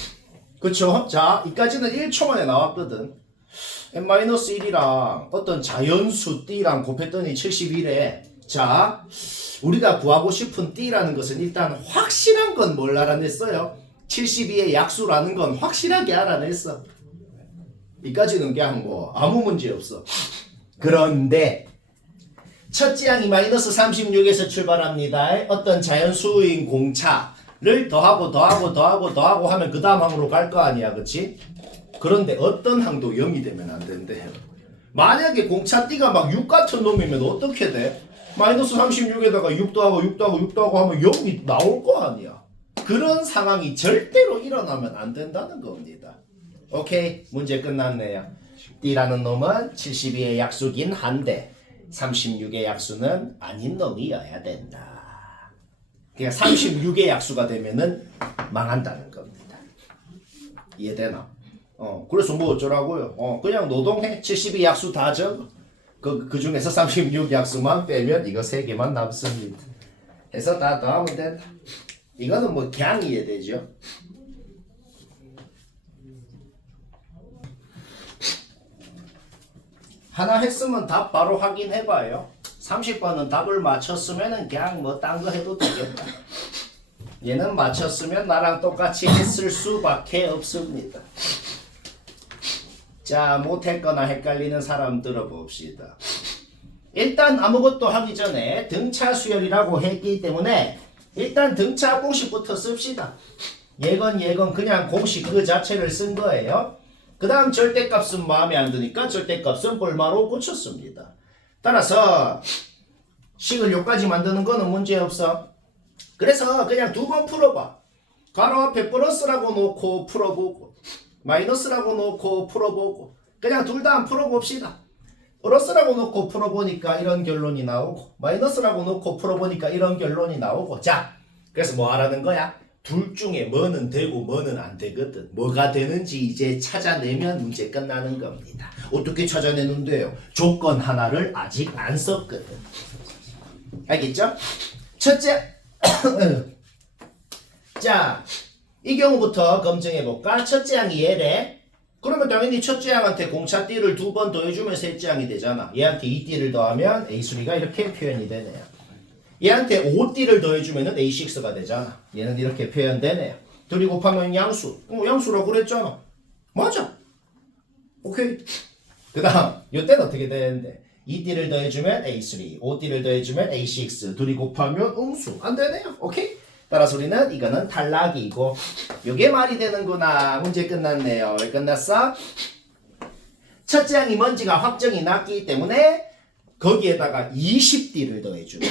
그쵸? 자, 이까지는 1초 만에 나왔거든. n-1이랑 어떤 자연수 t랑 곱했더니 71에 자 우리가 구하고 싶은 t라는 것은 일단 확실한 건 뭘 알아냈어요? 72의 약수라는 건 확실하게 알아냈어. 이까지는 그냥 뭐 아무 문제 없어. 그런데 첫째 항이 마이너스 36에서 출발합니다. 어떤 자연수인 공차를 더하고 하면 그 다음 항으로 갈 거 아니야, 그치? 그런데 어떤 항도 0이 되면 안 된대요. 만약에 공차 띠가 막 6 같은 놈이면 어떻게 돼? 마이너스 36에다가 6도 하고 하면 0이 나올 거 아니야. 그런 상황이 절대로 일어나면 안 된다는 겁니다. 오케이, 문제 끝났네요. D라는 놈은 72의 약수긴 한데 36의 약수는 아닌 놈이어야 된다. 그냥 36의 약수가 되면은 망한다는 겁니다. 이해되나? 그래서 뭐 어쩌라고요? 그냥 노동해. 72 약수 다 적어. 그 중에서 36 약수만 빼면 이거 3개만 남습니다. 해서 다 더하면 된다. 이거는 뭐 그냥 이해되죠? 하나 했으면 답 바로 확인해봐요. 30번은 답을 맞췄으면 그냥 뭐 딴 거 해도 되겠다. 얘는 맞췄으면 나랑 똑같이 했을 수밖에 없습니다. 자, 못했거나 헷갈리는 사람 들어봅시다. 일단 아무것도 하기 전에 등차 수열이라고 했기 때문에 일단 등차 공식부터 씁시다. 예건 그냥 공식 그 자체를 쓴 거예요. 그 다음 절대값은 마음에 안 드니까 절대값은 볼마로 고쳤습니다. 따라서 식을 요까지 만드는 거는 문제없어. 그래서 그냥 2번 풀어봐. 가로 앞에 플러스라고 놓고 풀어보고 마이너스라고 놓고 풀어보고 그냥 둘 다 안 풀어봅시다. 플러스라고 놓고 풀어보니까 이런 결론이 나오고 마이너스라고 놓고 풀어보니까 이런 결론이 나오고 자 그래서 뭐 하라는 거야? 둘 중에 뭐는 되고 뭐는 안 되거든. 뭐가 되는지 이제 찾아내면 문제 끝나는 겁니다. 어떻게 찾아내는데요? 조건 하나를 아직 안 썼거든. 알겠죠? 첫째 자, 이 경우부터 검증해볼까? 첫째 항이 얘래. 그러면 당연히 첫째 항한테 공차 띠를 2번 더해주면 셋째 항이 되잖아. 얘한테 2띠를 더하면 A3가 이렇게 표현이 되네요. 얘한테 5띠를 더해주면 A6가 되잖아. 얘는 이렇게 표현되네요. 둘이 곱하면 양수. 양수라고 그랬잖아. 맞아. 오케이. 그 다음 이때는 어떻게 되는데 2띠를 더해주면 A3, 5띠를 더해주면 A6, 둘이 곱하면 음수. 안 되네요. 오케이? 따라서 우리는 이거는 탈락이고 요게 말이 되는구나. 문제 끝났네요. 왜 끝났어? 첫째 항이 뭔지가 확정이 났기 때문에 거기에다가 20D를 더해주면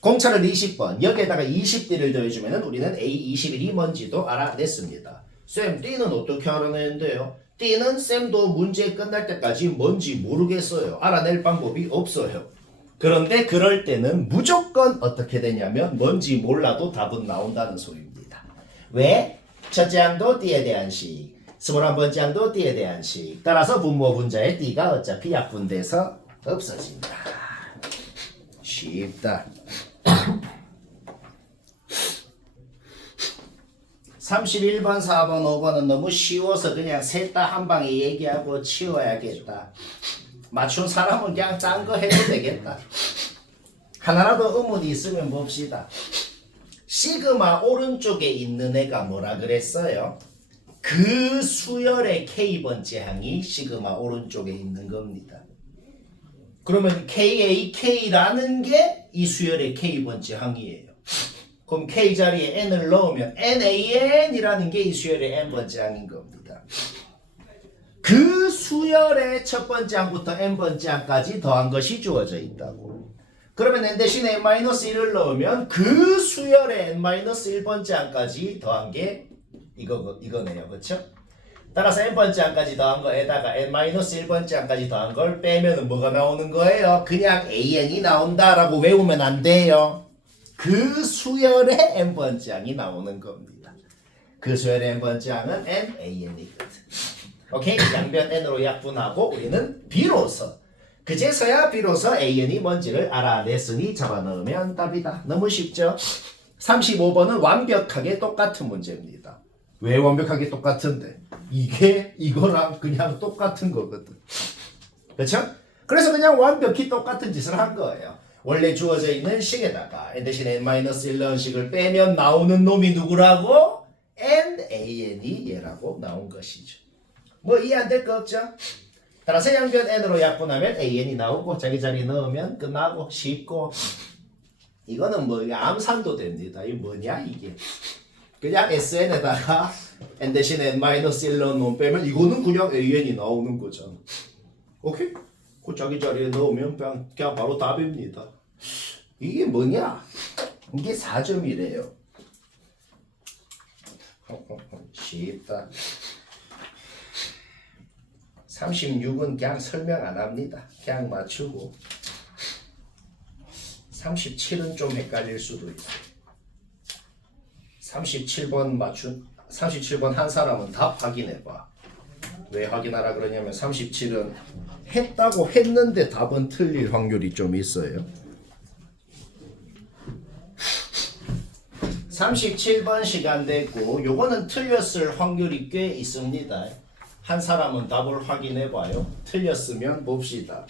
공차를 20번 여기에다가 20D를 더해주면 우리는 A21이 뭔지도 알아냈습니다. 쌤 D는 어떻게 알아내는데요? D는 쌤도 문제 끝날 때까지 뭔지 모르겠어요. 알아낼 방법이 없어요. 그런데 그럴 때는 무조건 어떻게 되냐면 뭔지 몰라도 답은 나온다는 소리입니다. 왜? 첫째 항도 D에 대한 식, 21번째 항도 D에 대한 식. 따라서 분모 분자의 D가 어차피 약분돼서 없어진다. 쉽다. 31번, 4번, 5번은 너무 쉬워서 그냥 셋 다 한 방에 얘기하고 치워야겠다. 맞춘 사람은 그냥 딴 거 해도 되겠다. 하나라도 의문이 있으면 봅시다. 시그마 오른쪽에 있는 애가 뭐라 그랬어요? 그 수열의 K번째 항이 시그마 오른쪽에 있는 겁니다. 그러면 KAK라는 게 이 수열의 K번째 항이에요. 그럼 K 자리에 N을 넣으면 NAN이라는 게 이 수열의 N번째 항인 겁니다. 그 수열의 첫 번째 항부터 N번째 항까지 더한 것이 주어져 있다고. 그러면 N 대신에 N-1을 넣으면 그 수열의 N-1번째 항까지 더한 게 이거네요. 그렇죠? 따라서 N번째 항까지 더한 거에다가 N-1번째 항까지 더한 걸 빼면 뭐가 나오는 거예요? 그냥 AN이 나온다라고 외우면 안 돼요. 그 수열의 N번째 항이 나오는 겁니다. 그 수열의 N번째 항은 NAN이거든. 오케이? 양변 N으로 약분하고 우리는 비로소 그제서야 비로소 AN이 뭔지를 알아냈으니 잡아넣으면 답이다. 너무 쉽죠? 35번은 완벽하게 똑같은 문제입니다. 왜 완벽하게 똑같은데? 이게 이거랑 그냥 똑같은 거거든. 그렇죠? 그래서 그냥 완벽히 똑같은 짓을 한 거예요. 원래 주어져 있는 식에다가 n 대신 n-1런 식을 빼면 나오는 놈이 누구라고? nan이 얘라고 나온 것이죠. 뭐 이해 안 될 거 없죠? 따라서 양변 n으로 약분하면 an이 나오고 자기 자리 넣으면 끝나고 쉽고 이거는 뭐 암산도 됩니다. 이게 뭐냐 이게. 그냥 sn에다가 n 대신 n-1런 놈 빼면 이거는 그냥 an이 나오는 거잖아. 오케이? 그 자기 자리에 넣으면 그냥 바로 답입니다. 이게 뭐냐? 이게 4점이래요. 쉽다. 36은 그냥 설명 안 합니다. 그냥 맞추고 37은 좀 헷갈릴 수도 있어요. 37번 한 사람은 답 확인해봐. 왜 확인하라 그러냐면 37은 했다고 했는데 답은 틀릴 확률이 좀 있어요. 37번 시간 됐고 요거는 틀렸을 확률이 꽤 있습니다. 한 사람은 답을 확인해봐요. 틀렸으면 봅시다.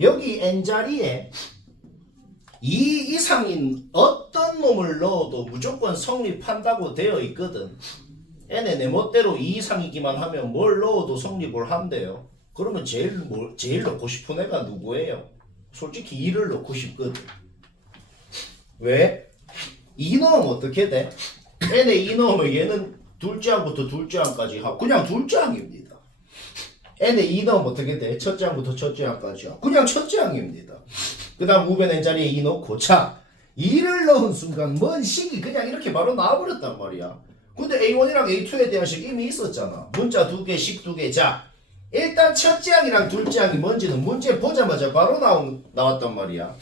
여기 n자리에 2 이상인 어떤 놈을 넣어도 무조건 성립한다고 되어 있거든. n의 내 멋대로 2 이상이기만 하면 뭘 넣어도 성립을 한대요. 그러면 제일 넣고 싶은 애가 누구예요? 솔직히 2를 넣고 싶거든. 왜? 2 넣으면 어떻게 돼? n에 2 넣으면 얘는 둘째 항부터 둘째 항까지 하고 그냥 둘째 항입니다. n에 2 넣으면 어떻게 돼? 첫째 항부터 첫째 항까지 하고 그냥 첫째 항입니다. 그 다음 우변 n자리에 2 넣고 자 2를 넣은 순간 뭔 식이 그냥 이렇게 바로 나와버렸단 말이야. 근데 A1이랑 A2에 대한 식 이미 있었잖아. 문자 2개, 식 2개. 자 일단 첫째 항이랑 둘째 항이 뭔지는 문제 보자마자 바로 나왔단 말이야.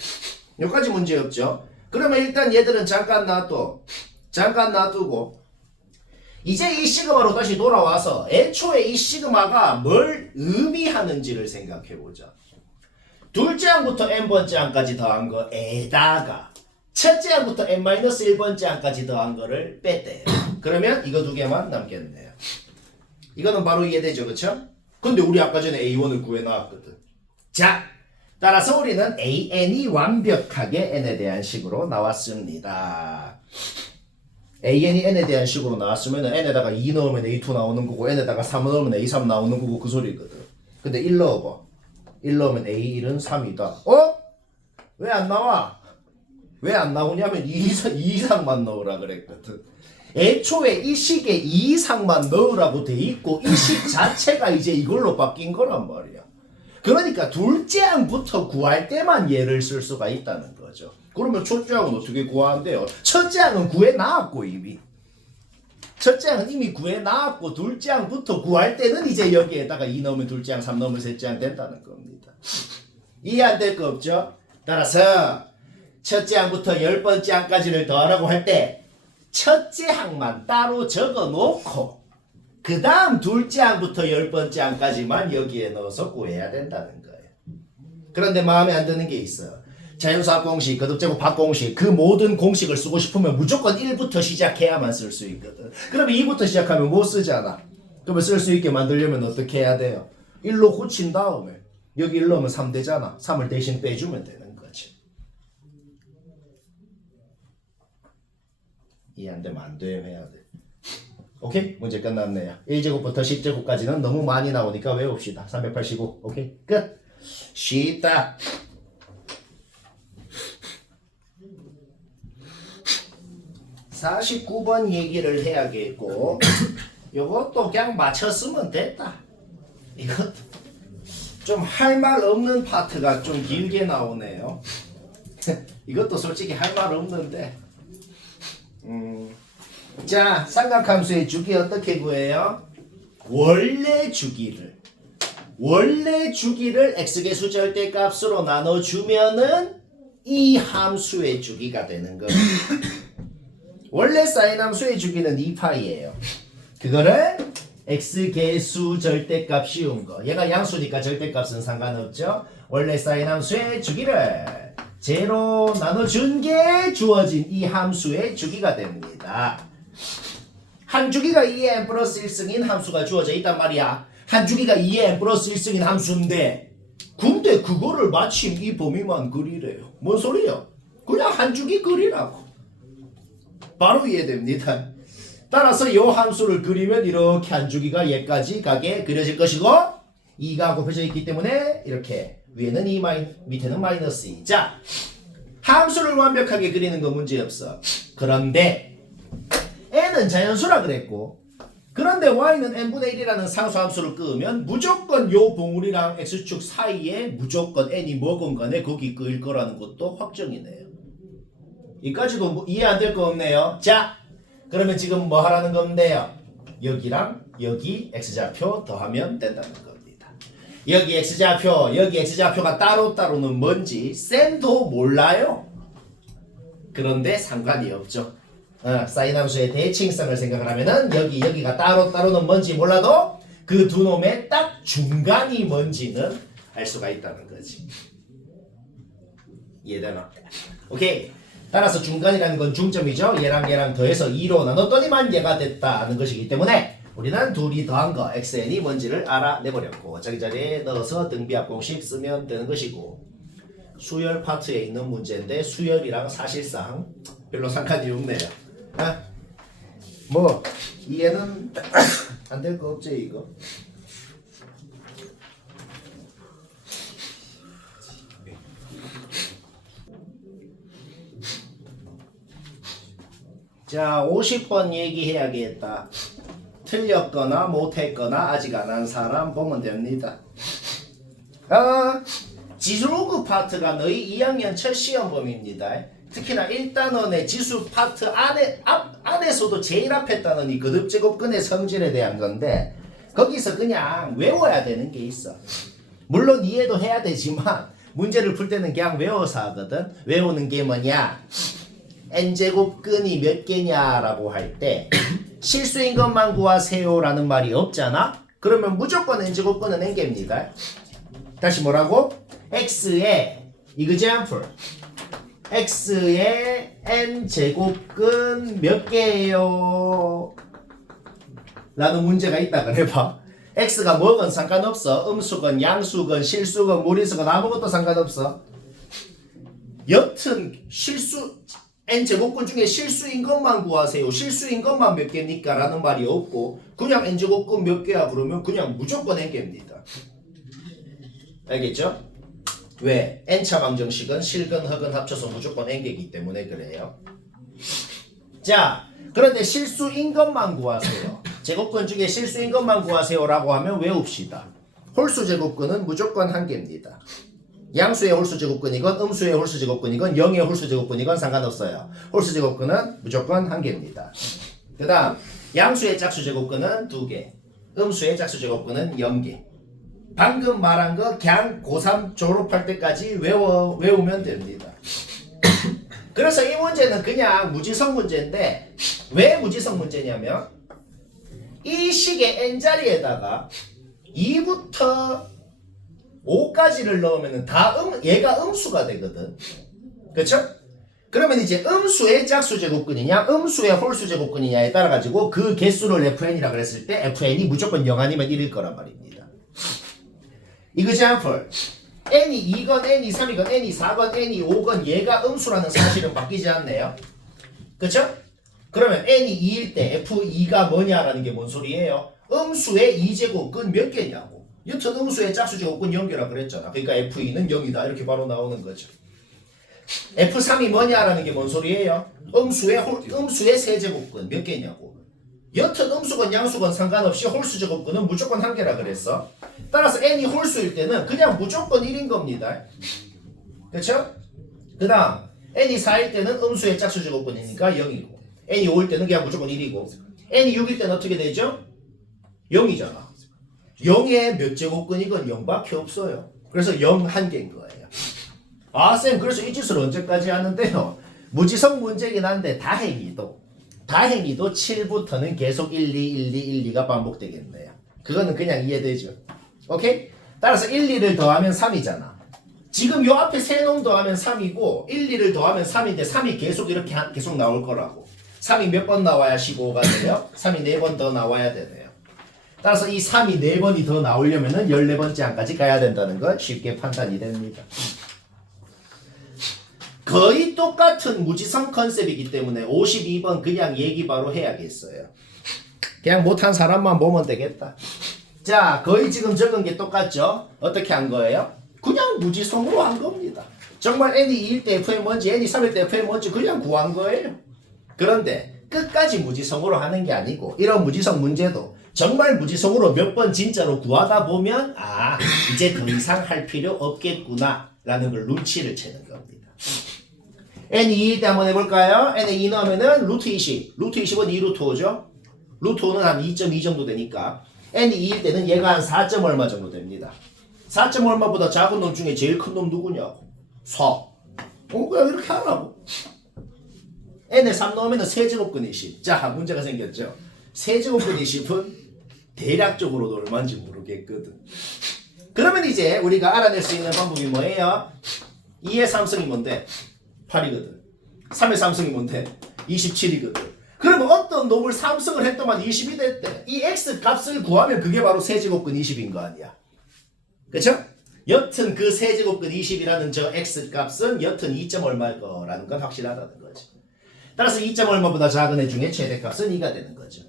여기까지 문제 없죠. 그러면 일단 얘들은 잠깐 놔두고 이제 이 시그마로 다시 돌아와서 애초에 이 시그마가 뭘 의미하는지를 생각해보자. 둘째 항부터 n번째 항까지 더한 거에다가 첫째 항부터 n-1번째 항까지 더한 거를 뺐대요. 그러면 이거 2개만 남겠네요. 이거는 바로 이해되죠, 그쵸? 근데 우리 아까 전에 A1을 구해나왔거든. 자, 따라서 우리는 AN이 완벽하게 N에 대한 식으로 나왔습니다. AN이 N에 대한 식으로 나왔으면 N에다가 2 넣으면 A2 나오는 거고 N에다가 3 넣으면 A3 나오는 거고 그 소리거든. 근데 1 넣어봐. 1 넣으면 A1은 3이다. 어? 왜 안 나와? 왜 안 나오냐면 2 이상만 넣으라 그랬거든. 애초에 이 식에 2 이상만 넣으라고 돼 있고 이 식 자체가 이제 이걸로 바뀐 거란 말이야. 그러니까 둘째 항부터 구할 때만 얘를 쓸 수가 있다는 거죠. 그러면 첫째 항은 어떻게 구하는데요? 첫째 항은 구해놨고 이미. 첫째 항은 이미 구해놨고 둘째 항부터 구할 때는 이제 여기에다가 2 넣으면 둘째 항, 3 넣으면 셋째 항 된다는 겁니다. 이해 안 될 거 없죠? 따라서 첫째 항부터 10번째 항까지를 더하라고 할 때 첫째 항만 따로 적어 놓고 그 다음 둘째 항부터 10번째 항까지만 여기에 넣어서 구해야 된다는 거예요. 그런데 마음에 안 드는 게 있어요. 자연수학 공식, 거듭제곱 합공식 그 모든 공식을 쓰고 싶으면 무조건 1부터 시작해야만 쓸 수 있거든. 그러면 2부터 시작하면 못 쓰잖아. 그러면 쓸 수 있게 만들려면 어떻게 해야 돼요? 1로 고친 다음에 여기 1 넣으면 3 되잖아. 3을 대신 빼주면 되는 거지. 이해 안 되면 안 돼. 해야 돼. 오케이? 문제 끝났네요. 1제곱부터 10제곱까지는 너무 많이 나오니까 외웁시다. 385. 오케이? 끝. 쉽다. 49번 얘기를 해야겠고 요것도 그냥 맞췄으면 됐다. 이것도 좀 할 말 없는 파트가 좀 길게 나오네요. 이것도 솔직히 할 말 없는데 자, 삼각함수의 주기 어떻게 구해요? 원래 주기를 x계수 절대값으로 나눠주면은 이 함수의 주기가 되는 겁니다. 원래 사인 함수의 주기는 2파이예요. 그거를 x계수 절대값 씌운 거. 얘가 양수니까 절대값은 상관없죠. 원래 사인 함수의 주기를 제로 나눠준 게 주어진 이 함수의 주기가 됩니다. 한 주기가 2의 n 플러스 1승인 함수가 주어져 있단 말이야. 한 주기가 2의 n 플러스 1승인 함수인데 근데 그거를 마침 이 범위만 그리래요. 뭔 소리야? 그냥 한 주기 그리라고. 바로 이해됩니다. 따라서 이 함수를 그리면 이렇게 한 주기가 얘까지 가게 그려질 것이고 2가 곱해져 있기 때문에 이렇게 위에는 2 밑에는 마이너스 2. 자, 함수를 완벽하게 그리는 거 문제없어. 그런데 n은 자연수라 그랬고 그런데 y는 n분의 1이라는 상수함수를 끄면 무조건 요 봉우리랑 x축 사이에 무조건 n이 뭐건 간에 거기 끄일 거라는 것도 확정이네요. 이까지도 뭐 이해 안 될 거 없네요. 자, 그러면 지금 뭐 하라는 건데요? 여기랑 여기 x좌표 더하면 된다는 겁니다. 여기 x좌표, 여기 x좌표가 따로따로는 뭔지 쌤도 몰라요. 그런데 상관이 없죠. 사인함수의 대칭성을 생각을 하면은 여기가 따로따로는 뭔지 몰라도 그 두 놈의 딱 중간이 뭔지는 알 수가 있다는 거지. 이해되나? 오케이. 따라서 중간이라는 건 중점이죠. 얘랑 더해서 2로 나눴더니만 얘가 됐다는 것이기 때문에 우리는 둘이 더한 거 xn이 뭔지를 알아내버렸고 자기 자리에 넣어서 등비합 공식 쓰면 되는 것이고 수열 파트에 있는 문제인데 수열이랑 사실상 별로 상관이 없네요. 뭐 이해는 안 될 거 없지 이거. 자, 50번 얘기해야겠다. 틀렸거나 못했거나 아직 안 한 사람 보면 됩니다. 지수로그 파트가 너희 2학년 첫 시험범입니다. 특히나 1단원의 지수 파트 안에서도 제일 앞에 단원이 거듭제곱근의 성질에 대한 건데 거기서 그냥 외워야 되는 게 있어. 물론 이해도 해야 되지만 문제를 풀 때는 그냥 외워서 하거든. 외우는 게 뭐냐? n제곱근이 몇 개냐라고 할 때 실수인 것만 구하세요 라는 말이 없잖아? 그러면 무조건 n제곱근은 n개입니다. 다시 뭐라고? x의 example x의 n제곱근 몇 개예요? 라는 문제가 있다 그래봐. x가 뭐건 상관없어. 음수건 양수건 실수건 무리수건 아무것도 상관없어. 여튼 n제곱근 중에 실수인 것만 구하세요. 실수인 것만 몇 개입니까? 라는 말이 없고 그냥 n제곱근 몇 개야 그러면 그냥 무조건 n개입니다. 알겠죠? 왜? n차 방정식은 실근, 허근 합쳐서 무조건 n개이기 때문에 그래요. 자, 그런데 실수인 것만 구하세요. 제곱근 중에 실수인 것만 구하세요 라고 하면 외웁시다. 홀수 제곱근은 무조건 한 개입니다. 양수의 홀수 제곱근이건 음수의 홀수 제곱근이건 0의 홀수 제곱근이건 상관없어요. 홀수 제곱근은 무조건 한 개입니다. 그 다음 양수의 짝수 제곱근은 2개, 음수의 짝수 제곱근은 0개. 방금 말한 거 그냥 고3 졸업할 때까지 외우면 됩니다. 그래서 이 문제는 그냥 무지성 문제인데 왜 무지성 문제냐면 이 식의 n자리에다가 2부터 5까지를 넣으면 다 얘가 음수가 되거든. 그렇죠? 그러면 이제 음수의 짝수 제곱근이냐 음수의 홀수 제곱근이냐에 따라 가지고 그 개수를 fn이라 그랬을 때 fn이 무조건 0 아니면 1일 거란 말입니다. example n이 2건 n이 3이건 n이 4건 n이 5건 얘가 음수라는 사실은 바뀌지 않네요. 그렇죠? 그러면 n이 2일 때 f2가 뭐냐라는 게 뭔 소리예요? 음수의 2제곱근 몇 개냐고. 여튼 음수의 짝수 제곱근 0개라 그랬잖아. 그러니까 f2는 0이다 이렇게 바로 나오는 거죠. f3이 뭐냐라는 게 뭔 소리예요? 음수의 세제곱근 몇 개냐고. 여튼 음수건 양수건 상관없이 홀수 제곱근은 무조건 한 개라 그랬어. 따라서 n이 홀수일 때는 그냥 무조건 1인 겁니다. 그렇죠? 그 다음 n이 4일 때는 음수의 짝수 제곱근이니까 0이고 n이 5일 때는 그냥 무조건 1이고 n이 6일 때는 어떻게 되죠? 0이잖아. 0의 몇 제곱근이건 0밖에 없어요. 그래서 0 한 개인 거예요. 아 쌤 그래서 이 짓을 언제까지 하는데요? 무지성 문제긴 한데 다행히도 7부터는 계속 1, 2, 1, 2, 1, 2가 반복되겠네요. 그거는 그냥 이해되죠. 오케이? 따라서 1, 2를 더하면 3이잖아. 지금 요 앞에 세 놈 더하면 3이고 1, 2를 더하면 3인데 3이 계속 이렇게 계속 나올 거라고. 3이 몇 번 나와야 15가 돼요? 3이 4번 더 나와야 되네요. 따라서 이 3이 4번이 더 나오려면은 14번째 항까지 가야 된다는 건 쉽게 판단이 됩니다. 거의 똑같은 무지성 컨셉이기 때문에 52번 그냥 얘기 바로 해야겠어요. 그냥 못한 사람만 보면 되겠다. 자, 거의 지금 적은 게 똑같죠? 어떻게 한 거예요? 그냥 무지성으로 한 겁니다. 정말 n이 2일 때 f의 뭔지, n이 3일 때 f의 뭔지 그냥 구한 거예요. 그런데 끝까지 무지성으로 하는 게 아니고 이런 무지성 문제도 정말 무지성으로 몇 번 진짜로 구하다 보면 아, 이제 더 이상 할 필요 없겠구나 라는 걸 눈치를 채는 겁니다. n이 2일 때 한번 해볼까요? n에 2 넣으면은 루트 20. 루트 20은 2루트 5죠? 루트 5는 한 2.2 정도 되니까 n이 2일 때는 얘가 한 4. 얼마 정도 됩니다. 4. 얼마보다 작은 놈 중에 제일 큰 놈 누구냐고? 4. 그냥 이렇게 하라고. n에 3 넣으면 세제곱근 20. 자, 문제가 생겼죠. 세제곱근 20은 대략적으로도 얼마인지 모르겠거든. 그러면 이제 우리가 알아낼 수 있는 방법이 뭐예요? 2의 3승이 뭔데? 8이거든. 3의 3승이 뭔데? 27이거든. 그러면 어떤 놈을 3승을 했더만 20이 됐대. 이 x 값을 구하면 그게 바로 세제곱근 20인 거 아니야. 그쵸? 여튼 그 세제곱근 20이라는 저 x 값은 여튼 2. 얼마일 거라는 건 확실하다는 거지. 따라서 2. 얼마보다 작은 애 중에 최대값은 2가 되는 거죠.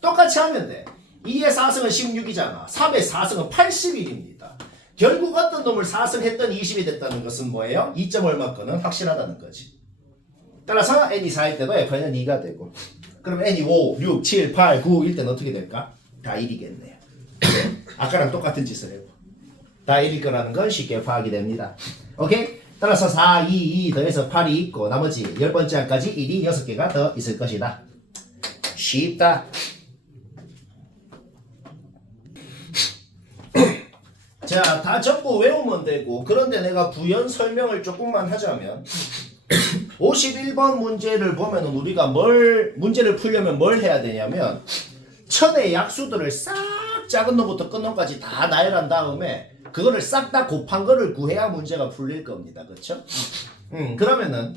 똑같이 하면 돼. 2의 4승은 16이잖아. 3의 4승은 81입니다. 결국 어떤 놈을 4승 했던 20이 됐다는 것은 뭐예요? 2. 얼마 거는 확실하다는 거지. 따라서 n이 4일 때도 f는 2가 되고 그럼 n이 5, 6, 7, 8, 9, 1 때는 어떻게 될까? 다 1이겠네요. 아까랑 똑같은 짓을 해봐. 다 1일 거라는 건 쉽게 파악이 됩니다. 오케이? 따라서 4, 2, 2 더해서 8이 있고 나머지 10번째 항까지 1이 6개가 더 있을 것이다. 쉽다. 자, 다 적고 외우면 되고 그런데 내가 부연 설명을 조금만 하자면 51번 문제를 보면 우리가 문제를 풀려면 뭘 해야 되냐면 천의 약수들을 싹 작은 놈부터 큰 놈까지 다 나열한 다음에 그거를 싹 다 곱한 거를 구해야 문제가 풀릴 겁니다. 그렇죠? 그러면은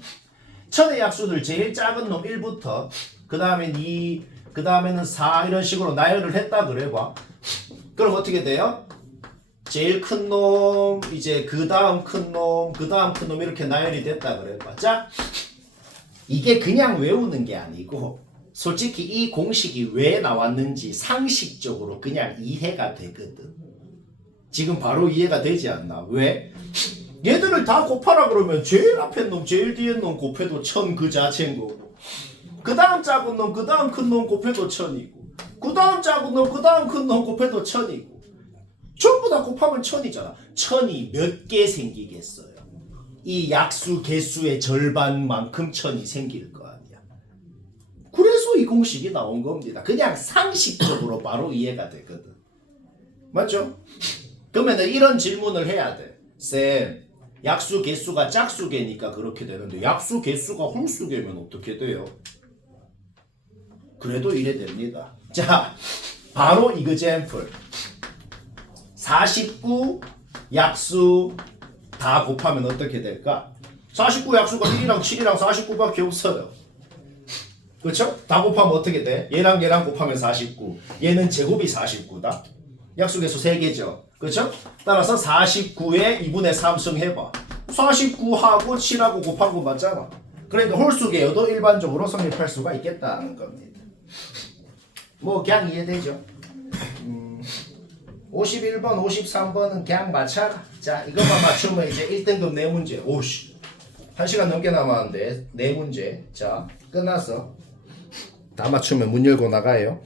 천의 약수들 제일 작은 놈 1부터 그 다음엔 2, 그 다음에는 4 이런 식으로 나열을 했다 그래봐. 그럼 어떻게 돼요? 제일 큰 놈, 이제 그 다음 큰 놈, 그 다음 큰 놈 이렇게 나열이 됐다 그래봐. 자, 이게 그냥 외우는 게 아니고 솔직히 이 공식이 왜 나왔는지 상식적으로 그냥 이해가 되거든. 지금 바로 이해가 되지 않나? 왜? 얘들을 다 곱하라 그러면 제일 앞에 놈, 제일 뒤에 놈 곱해도 1000 그 자체인 거고 그 다음 작은 놈, 그 다음 큰 놈 곱해도 1000이고 그 다음 작은 놈, 그 다음 큰 놈 곱해도 1000이고 전부 다 곱하면 1000이잖아. 1000이 몇 개 생기겠어요? 이 약수 개수의 절반만큼 1000이 생길 거 아니야. 그래서 이 공식이 나온 겁니다. 그냥 상식적으로 바로 이해가 되거든. 맞죠? 그러면 이런 질문을 해야 돼. 쌤, 약수 개수가 짝수 개니까 그렇게 되는데 약수 개수가 홀수 개면 어떻게 돼요? 그래도 이래 됩니다. 자, 바로 이그젠플. 49 약수 다 곱하면 어떻게 될까? 49 약수가 1이랑 7이랑 49밖에 없어요. 그렇죠? 다 곱하면 어떻게 돼? 얘랑 얘랑 곱하면 49. 얘는 제곱이 49다. 약수개수 3개죠. 그렇죠? 따라서 49에 2분의 3승 해봐. 49하고 7하고 곱한 거 맞잖아. 그러니까 홀수개여도 일반적으로 성립할 수가 있겠다는 겁니다. 뭐 그냥 이해되죠? 51번, 53번은 그냥 맞춰라. 자, 이것만 맞추면 이제 1등급 4문제. 오씨. 1시간 넘게 남았는데 4문제. 자, 끝났어. 다 맞추면 문 열고 나가요.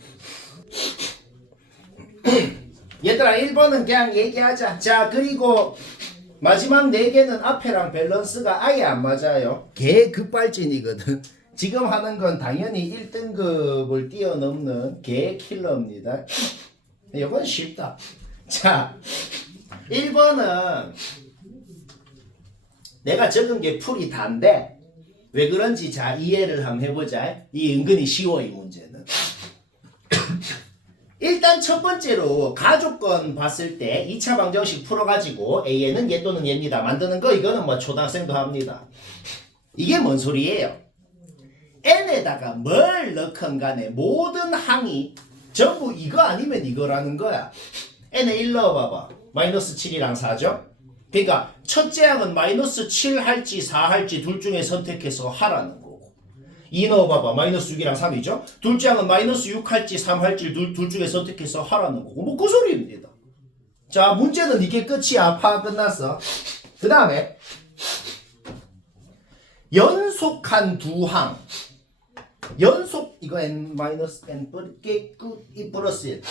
얘들아 1번은 그냥 얘기하자. 자, 그리고 마지막 4개는 앞에랑 밸런스가 아예 안 맞아요. 개 급발진이거든. 지금 하는 건 당연히 1등급을 뛰어넘는 개 킬러입니다. 이건 쉽다. 자, 1번은 내가 적은 게 풀이 단데 왜 그런지 자 이해를 한번 해보자. 이 은근히 쉬워 이 문제는. 일단 첫 번째로 가족권 봤을 때 2차 방정식 풀어가지고 A에는 얘 또는 얘입니다 만드는 거 이거는 뭐 초등학생도 합니다. 이게 뭔 소리예요? n에다가 뭘 넣건 간에 모든 항이 전부 이거 아니면 이거라는 거야. n에 1 넣어봐봐. 마이너스 7이랑 4죠? 그러니까 첫째 항은 마이너스 7 할지 4 할지 둘 중에 선택해서 하라는 거고 2 넣어봐봐. 마이너스 6이랑 3이죠? 둘째 항은 마이너스 6 할지 3 할지 둘 중에 선택해서 하라는 거고 뭐 그 소리입니다. 자, 문제는 이게 끝이야. 파악 끝났어. 그 다음에 연속한 두 항. 연속 이거 n-n 플러스 1.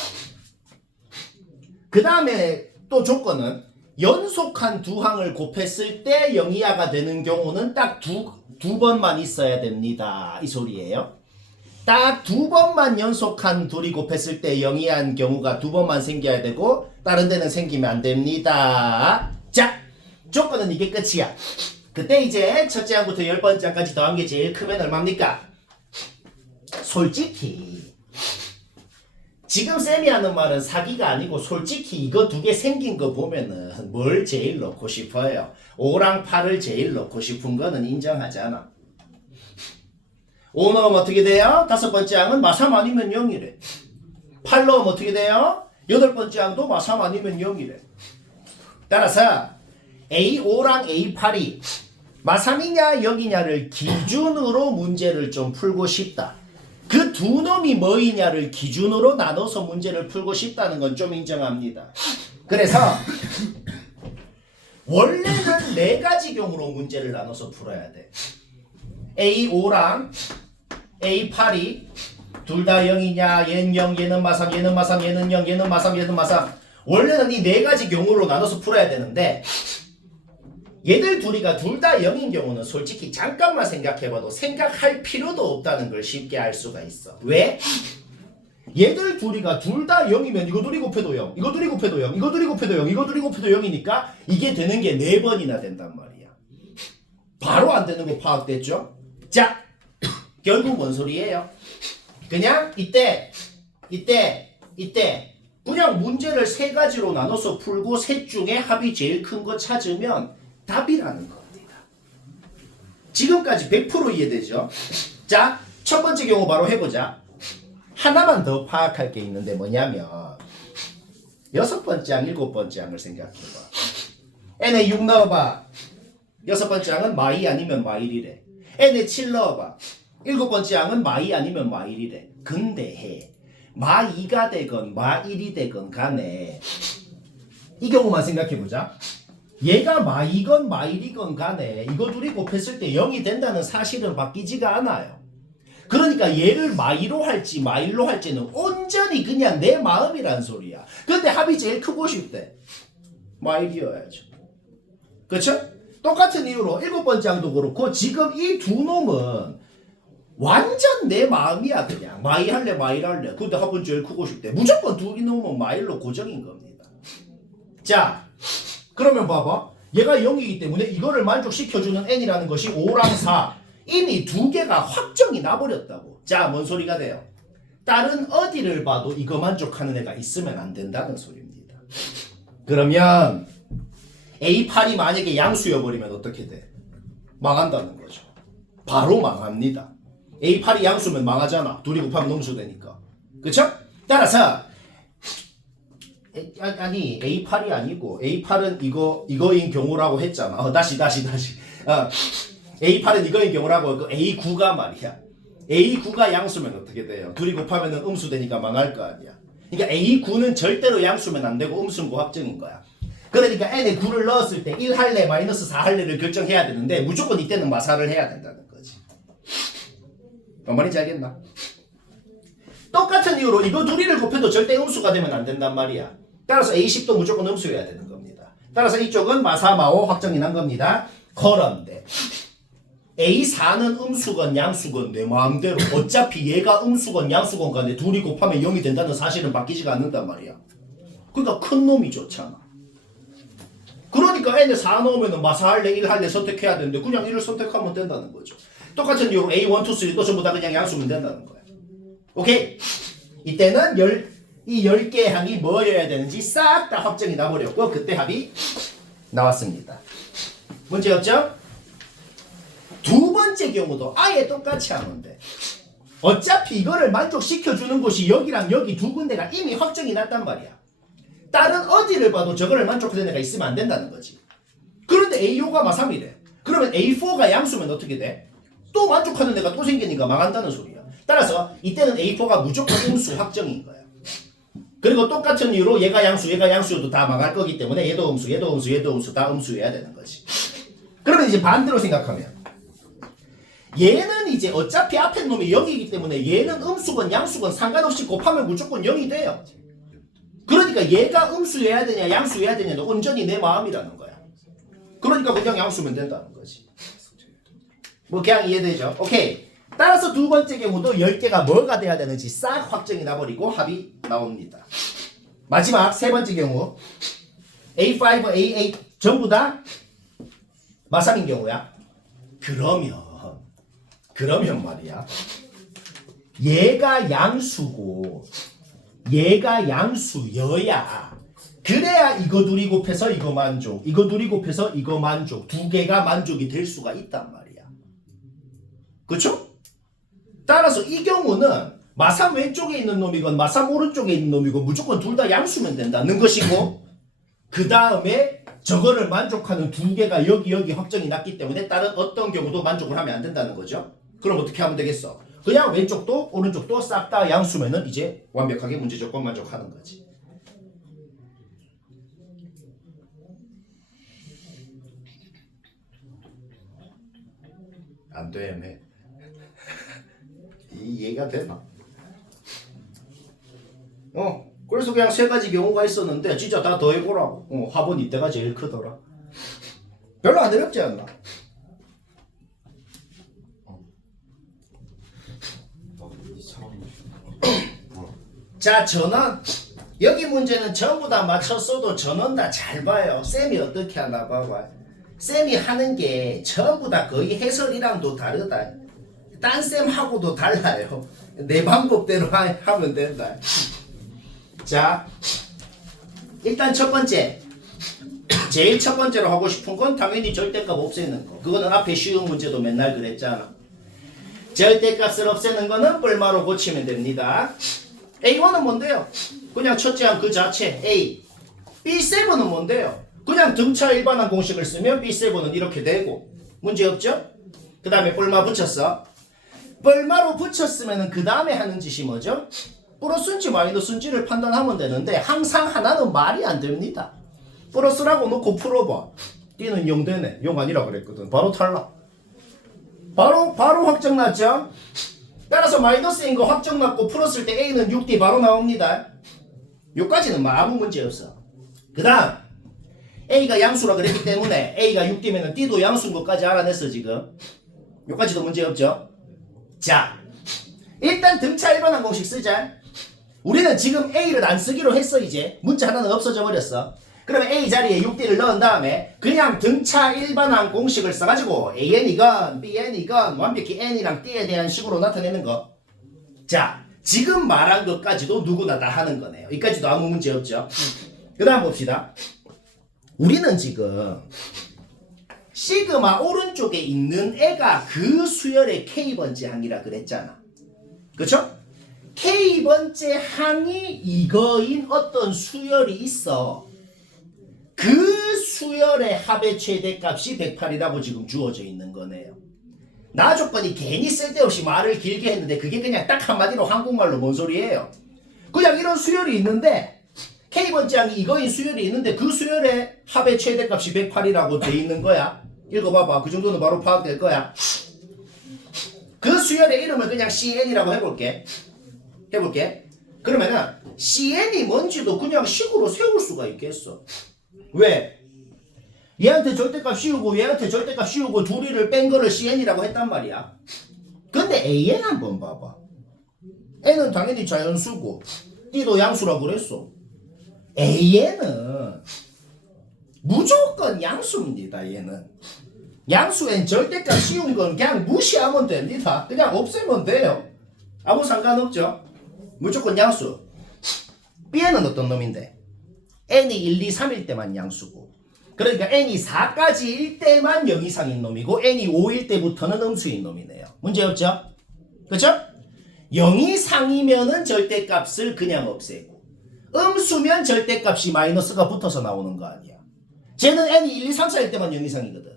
그 다음에 또 조건은 연속한 두 항을 곱했을 때 0 이하가 되는 경우는 딱 두 번만 있어야 됩니다. 이 소리예요. 딱 두 번만 연속한 둘이 곱했을 때 0 이하인 경우가 두 번만 생겨야 되고 다른 데는 생기면 안 됩니다. 자, 조건은 이게 끝이야. 그때 이제 첫째 항부터 10번째 항까지 더한 게 제일 크면 얼마입니까? 솔직히 지금 쌤이 하는 말은 사기가 아니고 솔직히 이거 두 개 생긴 거 보면은 뭘 제일 넣고 싶어요? 5랑 8을 제일 넣고 싶은 거는 인정하잖아. 5 넣으면 어떻게 돼요? 다섯 번째 항은 마3 아니면 0이래. 8 넣으면 어떻게 돼요? 여덟 번째 항도 마3 아니면 0이래. 따라서 A5랑 A8이 마3이냐 0이냐를 기준으로 문제를 좀 풀고 싶다. 그 두 놈이 뭐이냐를 기준으로 나눠서 문제를 풀고 싶다는 건 좀 인정합니다. 그래서 원래는 네 가지 경우로 문제를 나눠서 풀어야 돼. A5랑 A8이 둘 다 0이냐, 얘는 0, 얘는 마3, 얘는 마3, 얘는 0, 얘는 마3, 얘는 마3. 원래는 이 네 가지 경우로 나눠서 풀어야 되는데 얘들 둘이가 둘 다 0인 경우는 솔직히 잠깐만 생각해봐도 생각할 필요도 없다는 걸 쉽게 알 수가 있어. 왜? 얘들 둘이가 둘 다 0이면 이거 둘이 곱해도 0, 이거 둘이 곱해도 0, 이거 둘이 곱해도 0, 이거 둘이 곱해도 0이니까 이게 되는 게 4번이나 된단 말이야. 바로 안 되는 거 파악됐죠? 자, 결국 뭔 소리예요? 그냥 이때 그냥 문제를 세 가지로 나눠서 풀고 셋 중에 합이 제일 큰 거 찾으면 답이라는 겁니다. 지금까지 100% 이해되죠? 자, 첫 번째 경우 바로 해보자. 하나만 더 파악할 게 있는데 뭐냐면 여섯 번째 항, 일곱 번째 항을 생각해봐. n에 6 넣어봐. 여섯 번째 항은 마2 아니면 마1이래. n에 7 넣어봐. 일곱 번째 항은 마2 아니면 마1이래. 근데 마2가 되건 마1이 되건 간에 이 경우만 생각해보자. 얘가 마2건 마1이건 간에 이거 둘이 곱했을 때 0이 된다는 사실은 바뀌지가 않아요. 그러니까 얘를 마2로 할지 마1로 할지는 온전히 그냥 내 마음이란 소리야. 근데 합이 제일 크고 싶대. 마1이어야죠. 그쵸? 똑같은 이유로 일곱 번째 항도 그렇고 지금 이 두 놈은 완전 내 마음이야. 그냥 마2 할래 마1 할래. 근데 합은 제일 크고 싶대. 무조건 둘이 놓으면 마1로 고정인 겁니다. 자, 그러면 봐봐. 얘가 0이기 때문에 이거를 만족시켜주는 n이라는 것이 5랑 4. 이미 두 개가 확정이 나버렸다고. 자, 뭔 소리가 돼요? 다른 어디를 봐도 이거 만족하는 애가 있으면 안 된다는 소리입니다. 그러면 A8이 만약에 양수여버리면 어떻게 돼? 망한다는 거죠. 바로 망합니다. A8이 양수면 망하잖아. 둘이 곱하면 음수 되니까. 그쵸? 따라서 아니 A8이 아니고 A8은 이거인 경우라고 했잖아. 다시 A8은 이거인 경우라고. 그 A9가 말이야. A9가 양수면 어떻게 돼요? 둘이 곱하면 음수 되니까 망할 거 아니야. 그러니까 A9는 절대로 양수면 안 되고 음수고 확정인 거야. 그러니까 n에 9를 넣었을 때 1 할래 마이너스 4 할래를 결정해야 되는데 무조건 이때는 마사를 해야 된다는 거지. 뭔 말인지 알겠나? 똑같은 이유로 이거 둘이를 곱해도 절대 음수가 되면 안 된단 말이야. 따라서 A10도 무조건 음수여야 되는 겁니다. 따라서 이쪽은 마4, 마5 확정이 난 겁니다. 그런데 A4는 음수건 양수건 내 마음대로 어차피 얘가 음수건 양수건 간에 둘이 곱하면 0이 된다는 사실은 바뀌지가 않는단 말이야. 그러니까 큰 놈이 좋잖아. 그러니까 n에 4 넣으면 마4 할래 1 할래 선택해야 되는데 그냥 1을 선택하면 된다는 거죠. 똑같은 이유로 A1, 2, 3도 전부 다 그냥 양수면 된다는 거야. 오케이? 이때는 이 10개의 항이 뭐여야 되는지 싹 다 확정이 나버렸고 그때 합이 나왔습니다. 문제 없죠? 두 번째 번째 경우도 아예 똑같이 하면 돼. 어차피 이거를 만족시켜주는 곳이 여기랑 여기 두 군데가 이미 확정이 났단 말이야. 다른 어디를 봐도 저거를 만족하는 애가 있으면 안 된다는 거지. 그런데 A5가 마3이래. 그러면 A4가 양수면 어떻게 돼? 또 만족하는 애가 또 생기니까 망한다는 소리야. 따라서 이때는 A4가 무조건 음수 확정인 거야. 그리고 똑같은 이유로 얘가 양수여도 다 망할 거기 때문에 얘도 음수 다 음수여야 되는 거지. 그러면 이제 반대로 생각하면 얘는 이제 어차피 앞에 놈이 0이기 때문에 얘는 음수건 양수건 상관없이 곱하면 무조건 0이 돼요. 그러니까 얘가 음수여야 되냐 양수여야 되냐는 온전히 내 마음이라는 거야. 그러니까 그냥 양수면 된다는 거지. 뭐 그냥 이해되죠? 오케이. 따라서 두 번째 경우도 10개가 뭐가 돼야 되는지 싹 확정이 나버리고 합이 나옵니다. 마지막 세 번째 경우 A5, A8 전부 다 마3인 경우야. 그러면 말이야. 얘가 양수고 얘가 양수여야 그래야 이거 둘이 곱해서 이거 만족, 이거 둘이 곱해서 이거 만족, 두 개가 만족이 될 수가 있단 말이야. 그쵸? 따라서 이 경우는 마3 왼쪽에 있는 놈이건 마3 오른쪽에 있는 놈이건 무조건 둘 다 양수면 된다는 것이고 그 다음에 저거를 만족하는 두 개가 여기 확정이 났기 때문에 다른 어떤 경우도 만족을 하면 안 된다는 거죠. 그럼 어떻게 하면 되겠어? 그냥 왼쪽도 오른쪽도 싹 다 양수면은 이제 완벽하게 문제 조건 만족하는 거지. 안 되네. 이해가 되나? 그래서 그냥 세 가지 경우가 있었는데 진짜 다 더해보라고. 합은 이때가 제일 크더라. 별로 안 어렵지 않나? 자, 전원. 여기 문제는 전부 다 맞췄어도 전원 다 잘 봐요. 쌤이 어떻게 하나 봐봐. 쌤이 하는 게 전부 다 거의 해설이랑도 다르다. 딴 쌤하고도 달라요. 내 방법대로 하면 된다. 자, 일단 첫 번째. 제일 첫 번째로 하고 싶은 건 당연히 절대값 없애는 거. 그거는 앞에 쉬운 문제도 맨날 그랬잖아. 절대값을 없애는 거는 뿔마로 고치면 됩니다. A1은 뭔데요? 그냥 첫째 항 그 자체 A. B7은 뭔데요? 그냥 등차 일반항 공식을 쓰면 B7은 이렇게 되고 문제 없죠? 그 다음에 뿔마 붙였어. 뿔마로 붙였으면 그 다음에 하는 짓이 뭐죠? 플러스인지 마이너스인지를 판단하면 되는데 항상 하나는 말이 안 됩니다. 플러스라고 놓고 풀어봐. D는 0 되네. 0 아니라 그랬거든. 바로 탈락. 바로 확정 났죠? 따라서 마이너스인 거 확정 났고 풀었을 때 A는 6D 바로 나옵니다. 요까지는 뭐 아무 문제 없어. 그 다음 A가 양수라 그랬기 때문에 A가 6D면 D도 양수인 것까지 알아냈어 지금. 요까지도 문제 없죠? 자, 일단 등차 일반항 공식 쓰자. 우리는 지금 A를 안 쓰기로 했어. 이제 문자 하나는 없어져 버렸어. 그러면 A 자리에 6D를 넣은 다음에 그냥 등차 일반항 공식을 써가지고 AN이건 BN이건 완벽히 N이랑 D에 대한 식으로 나타내는 거. 자, 지금 말한 것까지도 누구나 다 하는 거네요. 여기까지도 아무 문제 없죠. 그 다음 봅시다. 우리는 지금 시그마 오른쪽에 있는 애가 그 수열의 K번째 항이라 그랬잖아. 그쵸? K번째 항이 이거인 어떤 수열이 있어. 그 수열의 합의 최대값이 108이라고 지금 주어져 있는 거네요. 나 조건이 괜히 쓸데없이 말을 길게 했는데 그게 그냥 딱 한마디로 한국말로 뭔 소리예요. 그냥 이런 수열이 있는데 K번째 항이 이거인 수열이 있는데 그 수열의 합의 최대값이 108이라고 돼 있는 거야. 읽어봐봐. 그 정도는 바로 파악될 거야. 그 수열의 이름을 그냥 CN이라고 해볼게. 그러면은 CN이 뭔지도 그냥 식으로 세울 수가 있겠어. 왜? 얘한테 절대값 씌우고 얘한테 절대값 씌우고 둘이를 뺀 거를 CN이라고 했단 말이야. 근데 AN 한번 봐봐. N은 당연히 자연수고 D도 양수라고 그랬어. AN은 무조건 양수입니다. 얘는 양수엔 절대값 씌운 건 그냥 무시하면 됩니다. 그냥 없애면 돼요. 아무 상관없죠. 무조건 양수. B는 어떤 놈인데? N이 1, 2, 3일 때만 양수고 그러니까 n이 4까지일 때만 0 이상인 놈이고 n이 5일 때부터는 음수인 놈이네요. 문제 없죠? 그렇죠? 0 이상이면은 절대값을 그냥 없애고 음수면 절대값이 마이너스가 붙어서 나오는 거 아니야. 쟤는 n이 1, 2, 3, 4일 때만 0 이상이거든.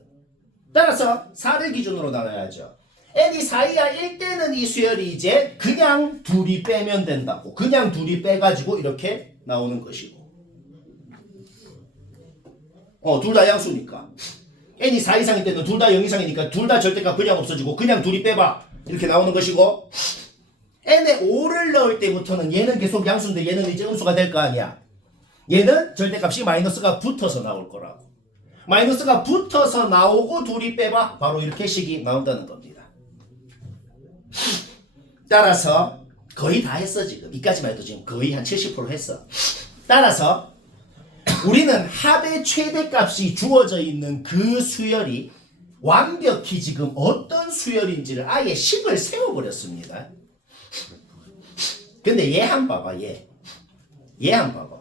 따라서 4를 기준으로 나눠야죠. n이 4 이하일 때는 이 수열이 이제 그냥 둘이 빼면 된다고. 그냥 둘이 빼가지고 이렇게 나오는 것이고. 둘 다 양수니까. n이 4 이상일 때는 둘 다 0 이상이니까 둘 다 절대값 그냥 없어지고 그냥 둘이 빼봐. 이렇게 나오는 것이고. n에 5를 넣을 때부터는 얘는 계속 양수인데 얘는 이제 음수가 될 거 아니야. 얘는 절대값이 마이너스가 붙어서 나올 거라고. 마이너스가 붙어서 나오고 둘이 빼봐. 바로 이렇게 식이 나온다는 겁니다. 따라서 거의 다 했어 지금. 이까지만 해도 지금 거의 한 70% 했어. 따라서 우리는 합의 최대값이 주어져 있는 그 수열이 완벽히 지금 어떤 수열인지를 아예 식을 세워버렸습니다. 근데 얘 한 봐봐. 얘 한 봐봐.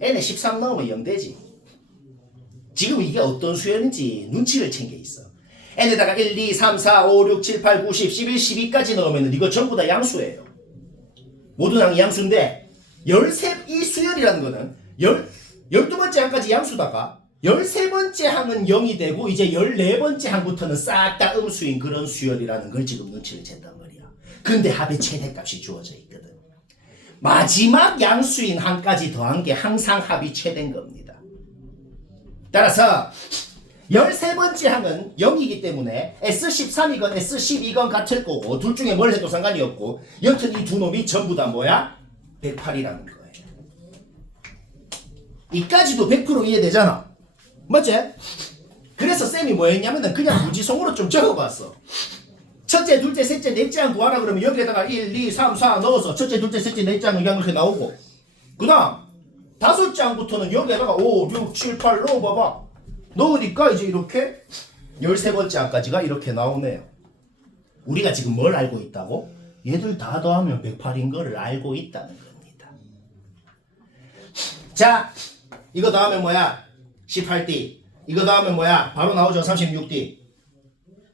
n에 13 넣으면 0 되지. 지금 이게 어떤 수열인지 눈치를 챙겨 있어. n에다가 1, 2, 3, 4, 5, 6, 7, 8, 9, 10, 11, 12까지 넣으면 이거 전부 다 양수예요. 모든 항이 양수인데 13, 이 수열이라는 거는 12번째 항까지 양수다가 13번째 항은 0이 되고 이제 14번째 항부터는 싹 다 음수인 그런 수열이라는 걸 지금 눈치를 챈단 말이야. 근데 합의 최대값이 주어져 있거든. 마지막 양수인 항까지 더한 게 항상 합이 최대인 겁니다. 따라서 13번째 항은 0이기 때문에 S13이건 S12건 같을 거고 둘 중에 뭘 해도 상관이 없고 여튼 이 두 놈이 전부 다 뭐야? 108이라는 거예요. 이까지도 100% 이해되잖아. 맞지? 그래서 쌤이 뭐 했냐면은 그냥 무지성으로 좀 적어봤어. 첫째, 둘째, 셋째, 넷째 항 구하라 그러면 여기에다가 1, 2, 3, 4 넣어서 첫째, 둘째, 셋째, 넷째 항 이렇게 나오고 그 다음 다섯째 항부터는 여기에다가 5, 6, 7, 8 넣어봐봐. 넣으니까 이제 이렇게 13번째 항까지가 이렇게 나오네요. 우리가 지금 뭘 알고 있다고? 얘들 다 더하면 108인 거를 알고 있다는 겁니다. 자, 이거 더하면 뭐야? 18D. 이거 더하면 뭐야? 바로 나오죠. 36D.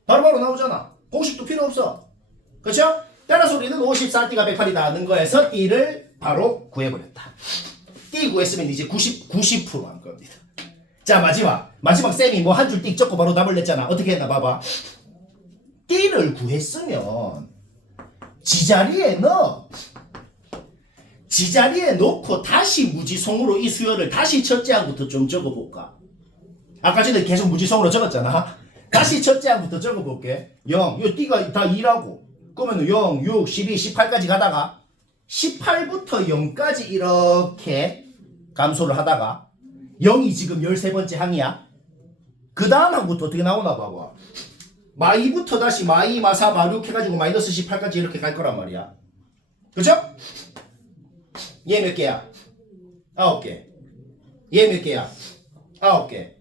바로 나오잖아. 공식도 필요 없어. 그렇죠? 따라서 우리는 54D가 108이다 하는 거에서 D를 바로 구해버렸다. D 구했으면 이제 90%한 겁니다. 자, 마지막 쌤이 뭐 한 줄 띡 적고 바로 답을 냈잖아. 어떻게 했나 봐봐. D를 구했으면 지자리에 넣고 다시 무지성으로 이 수열을 다시 첫째 항부터 좀 적어볼까? 아까 전에 계속 무지성으로 적었잖아. 다시 첫째 항부터 적어볼게. 0, 이 D가 다 2라고. 그러면 0, 6, 12, 18까지 가다가 18부터 0까지 이렇게 감소를 하다가 0이 지금 13번째 항이야. 그 다음 항부터 어떻게 나오나 봐봐. 마2부터 다시 마2, 마4, 마6 해가지고 마이너스 18까지 이렇게 갈 거란 말이야. 그죠? 얘 몇 개야? 9개. 얘 몇 개야? 9개.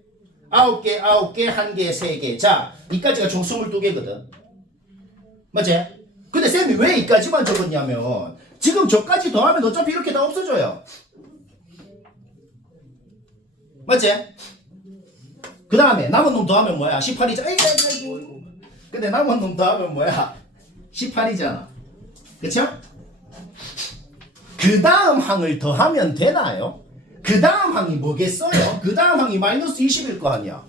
9개, 9개, 1개, 3개. 자, 이까지가 총 22개거든. 맞지? 근데 쌤이 왜 이까지만 적었냐면 지금 저까지 더하면 어차피 이렇게 다 없어져요. 맞지? 그 다음에 남은 놈 더하면 뭐야? 18이잖아. 아이고. 근데 남은 놈 더하면 뭐야? 18이잖아. 그쵸? 그 다음 항을 더하면 되나요? 그 다음 항이 뭐겠어요? 그 다음 항이 마이너스 20일 거 아니야.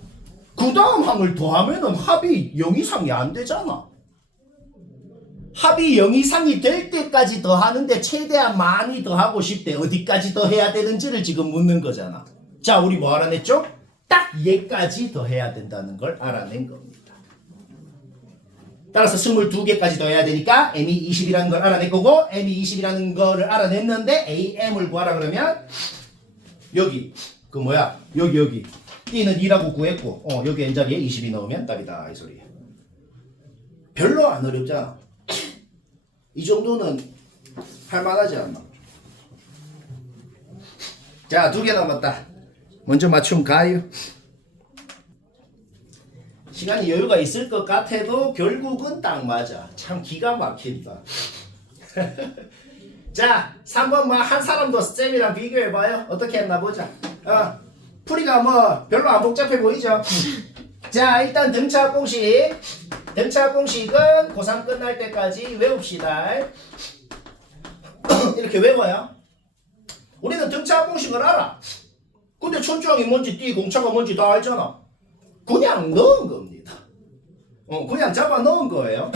그 다음 항을 더하면은 합이 0 이상이 안 되잖아. 합이 0 이상이 될 때까지 더하는데 최대한 많이 더하고 싶대. 어디까지 더해야 되는지를 지금 묻는 거잖아. 자, 우리 뭐 알아냈죠? 딱 얘까지 더해야 된다는 걸 알아낸 겁니다. 따라서 22개까지 더해야 되니까 m이 20이라는 걸 알아낼 거고 m이 20이라는 거를 알아냈는데 am을 구하라 그러면 여기 여기 D는 2라고 구했고 여기 n자리에 20이 넣으면 답이다 이 소리. 별로 안 어렵잖아. 이 정도는 할만하지 않나. 자, 2개 남았다. 먼저 맞춤 가요. 시간이 여유가 있을 것 같아도 결국은 딱 맞아. 참 기가 막힌다. 자, 3번 한 사람도 쌤이랑 비교해봐요. 어떻게 했나 보자. 풀이가 뭐 별로 안 복잡해 보이죠? 자, 일단 등차합 공식. 등차합 공식은 고3 끝날 때까지 외웁시다. 이렇게 외워요. 우리는 등차합 공식을 알아. 근데 천주항이 뭔지 띠 공차가 뭔지 다 알잖아. 그냥 넣은 겁니다. 그냥 잡아 넣은 거예요.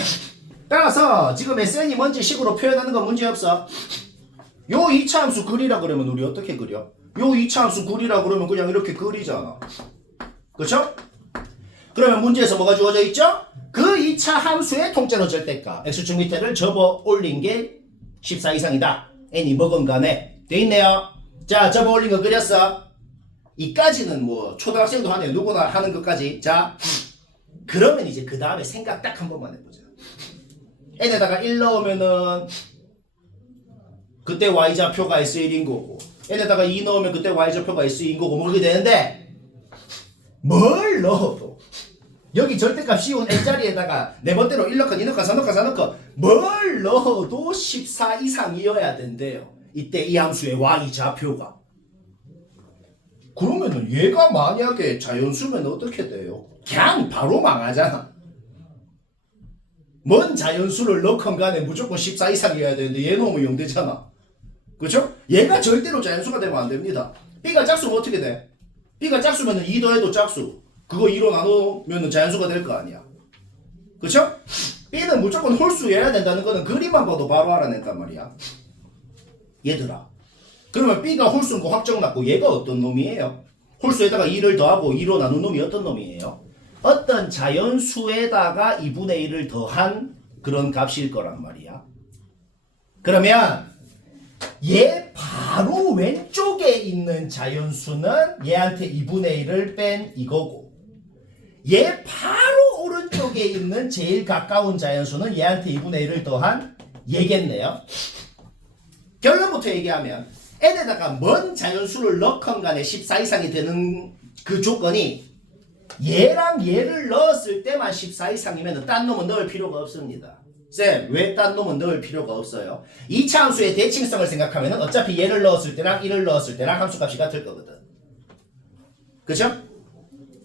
따라서 지금 SN이 뭔지 식으로 표현하는 건 문제 없어. 요 2차 함수 그리라 그러면 우리 어떻게 그려? 요 2차 함수 그리라 그러면 그냥 이렇게 그리잖아. 그쵸? 그러면 문제에서 뭐가 주어져 있죠? 그 2차 함수의 통째로 절대값 x축 밑에를 접어 올린 게 14 이상이다. n이 뭐건 간에 돼 있네요. 자, 접어 올린 거 그렸어. 이까지는 뭐 초등학생도 하네요. 누구나 하는 것까지. 자, 그러면 이제 그 다음에 생각 딱 한 번만 해보자. n에다가 1 넣으면은 그때 y좌표가 S1인 거고, n에다가 2 넣으면 그때 y좌표가 S2인 거고, 뭐 그렇게 되는데, 뭘 넣어도 여기 절대값 씌운 n자리에다가 네 번째로 1 넣고 2 넣고 3 넣고 4 넣고 뭘 넣어도 14 이상이어야 된대요. 이때 이 함수의 y좌표가. 그러면은 얘가 만약에 자연수면 어떻게 돼요? 그냥 바로 망하잖아. 뭔 자연수를 넣건 간에 무조건 14 이상이어야 되는데 얘 넣으면 0 되잖아. 그쵸? 얘가 절대로 자연수가 되면 안 됩니다. b가 짝수면 어떻게 돼? b가 짝수면 2 더해도 짝수. 그거 2로 나누면 자연수가 될 거 아니야. 그쵸? b는 무조건 홀수여야 된다는 거는 그림만 봐도 바로 알아낸단 말이야. 얘들아. 그러면 b가 홀수인 거 확정 났고 얘가 어떤 놈이에요? 홀수에다가 2를 더하고 2로 나눈 놈이 어떤 놈이에요? 어떤 자연수에다가 2분의 1을 더한 그런 값일 거란 말이야. 그러면 얘 바로 왼쪽에 있는 자연수는 얘한테 2분의 1을 뺀 이거고, 얘 바로 오른쪽에 있는 제일 가까운 자연수는 얘한테 2분의 1을 더한 얘겠네요. 결론부터 얘기하면 n에다가 뭔 자연수를 넣건 간에 14 이상이 되는 그 조건이 얘랑 얘를 넣었을 때만 14 이상이면 딴 놈은 넣을 필요가 없습니다. 쌤, 왜 딴 놈은 넣을 필요가 없어요? 2차 함수의 대칭성을 생각하면 어차피 얘를 넣었을 때랑 1을 넣었을 때랑 함수값이 같을 거거든. 그죠?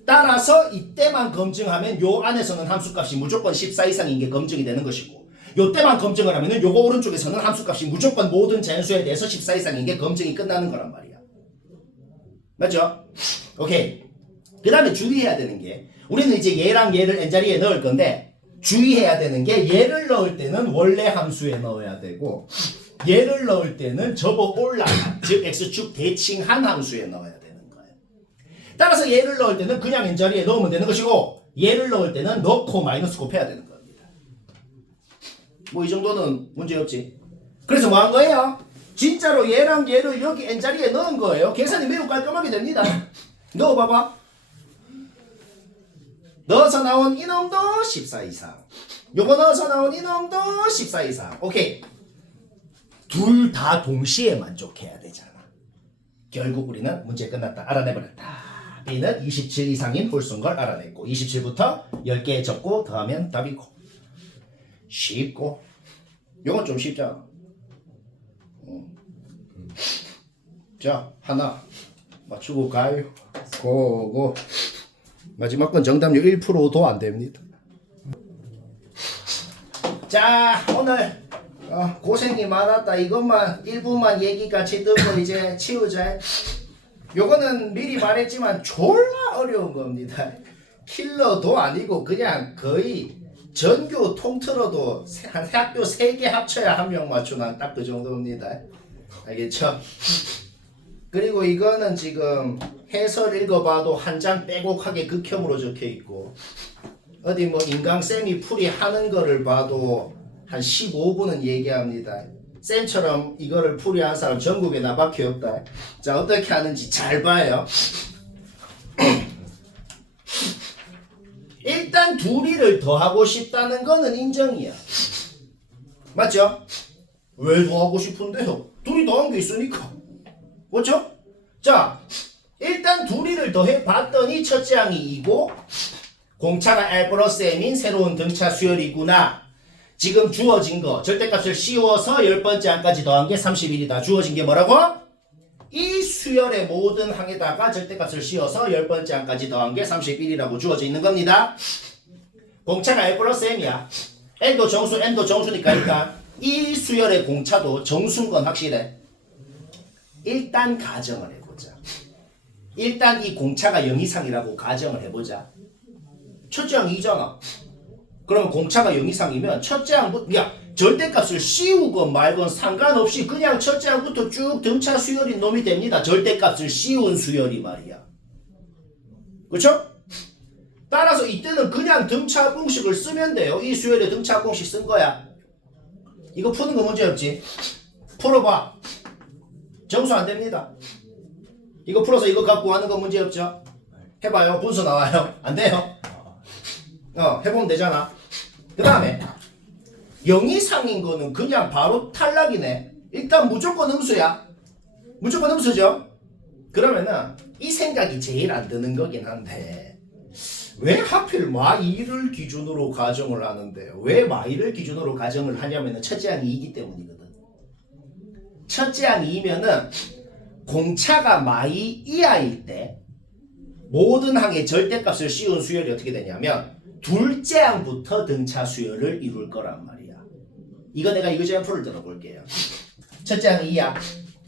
따라서 이때만 검증하면 요 안에서는 함수값이 무조건 14 이상인 게 검증이 되는 것이고, 요 때만 검증을 하면은 요거 오른쪽에서는 함수값이 무조건 모든 자연수에 대해서 14 이상인 게 검증이 끝나는 거란 말이야. 맞죠? 오케이. 그 다음에 주의해야 되는 게, 우리는 이제 얘랑 얘를 n자리에 넣을 건데 주의해야 되는 게, 얘를 넣을 때는 원래 함수에 넣어야 되고 얘를 넣을 때는 접어 올라간, 즉 x축 대칭한 함수에 넣어야 되는 거예요. 따라서 얘를 넣을 때는 그냥 n자리에 넣으면 되는 것이고, 얘를 넣을 때는 넣고 마이너스 곱해야 되는 겁니다. 뭐 이 정도는 문제없지. 그래서 뭐 한 거예요? 진짜로 얘랑 얘를 여기 n자리에 넣은 거예요. 계산이 매우 깔끔하게 됩니다. 넣어봐봐. 넣어서 나온 이놈도 14 이상, 요거 넣어서 나온 이놈도 14 이상. 오케이. 둘 다 동시에 만족해야 되잖아. 결국 우리는 문제 끝났다. 알아내버렸다. b는 27 이상인 홀수인 걸 알아냈고, 27부터 10개 적고 더하면 답이고. 쉽고, 요건 좀 쉽잖아. 자, 하나 맞추고 가요. 고고. 마지막 건 정답률 1%도 안 됩니다. 자, 오늘 고생이 많았다. 이것만 1분만 얘기 같이 듣고 이제 치우자. 요거는 미리 말했지만 졸라 어려운 겁니다. 킬러도 아니고 그냥 거의 전교 통틀어도 한 학교 3개 합쳐야 한 명 맞추나 딱 그 정도입니다. 알겠죠? 그리고 이거는 지금 해설 읽어봐도 한 장 빼곡하게 극혐으로 적혀있고, 어디 뭐 인강쌤이 풀이하는 거를 봐도 한 15분은 얘기합니다. 쌤처럼 이거를 풀이한 사람 전국에 나밖에 없다. 자, 어떻게 하는지 잘 봐요. 일단 둘이를 더하고 싶다는 거는 인정이야. 맞죠? 왜 더하고 싶은데요? 둘이 더한 게 있으니까. 그렇죠? 자, 일단 둘이를 더해 봤더니 첫째 항이 2고 공차가 R 플러스 M인 새로운 등차 수열이구나. 지금 주어진 거 절대값을 씌워서 10번째 항까지 더한 게 31이다. 주어진 게 뭐라고? 이 수열의 모든 항에다가 절대값을 씌워서 10번째 항까지 더한 게 31이라고 주어져 있는 겁니다. 공차가 L 플러스 M이야. L도 정수, M도 정수니까 일단 이 수열의 공차도 정수인 건 확실해. 일단 가정을 해보자. 일단 이 공차가 0 이상이라고 가정을 해보자. 첫째 항 2잖아. 그러면 공차가 0 이상이면 첫째 항부터 야 절대값을 씌우건 말건 상관없이 그냥 첫째 항부터 쭉 등차 수열인 놈이 됩니다. 절대값을 씌운 수열이 말이야. 그쵸? 따라서 이때는 그냥 등차 공식을 쓰면 돼요. 이 수열에 등차 공식 쓴 거야. 이거 푸는 거 문제 없지? 풀어봐. 정수 안 됩니다. 이거 풀어서 이거 갖고 하는 거 문제 없죠? 해봐요. 분수 나와요. 안 돼요? 해보면 되잖아. 그 다음에 0 이상인 거는 그냥 바로 탈락이네. 일단 무조건 음수야. 무조건 음수죠? 그러면은 이 생각이 제일 안 드는 거긴 한데 왜 하필 마2를 기준으로 가정을 하는데요? 왜 마2를 기준으로 가정을 하냐면은 첫째 항이 2이기 때문이거든. 첫째 항이 2면은 공차가 마2 이하일 때 모든 항의 절대값을 씌운 수열이 어떻게 되냐면 둘째 항부터 등차 수열을 이룰 거란 말이야. 이거 내가 이거제한풀을 들어볼게요. 첫째 항이 2야.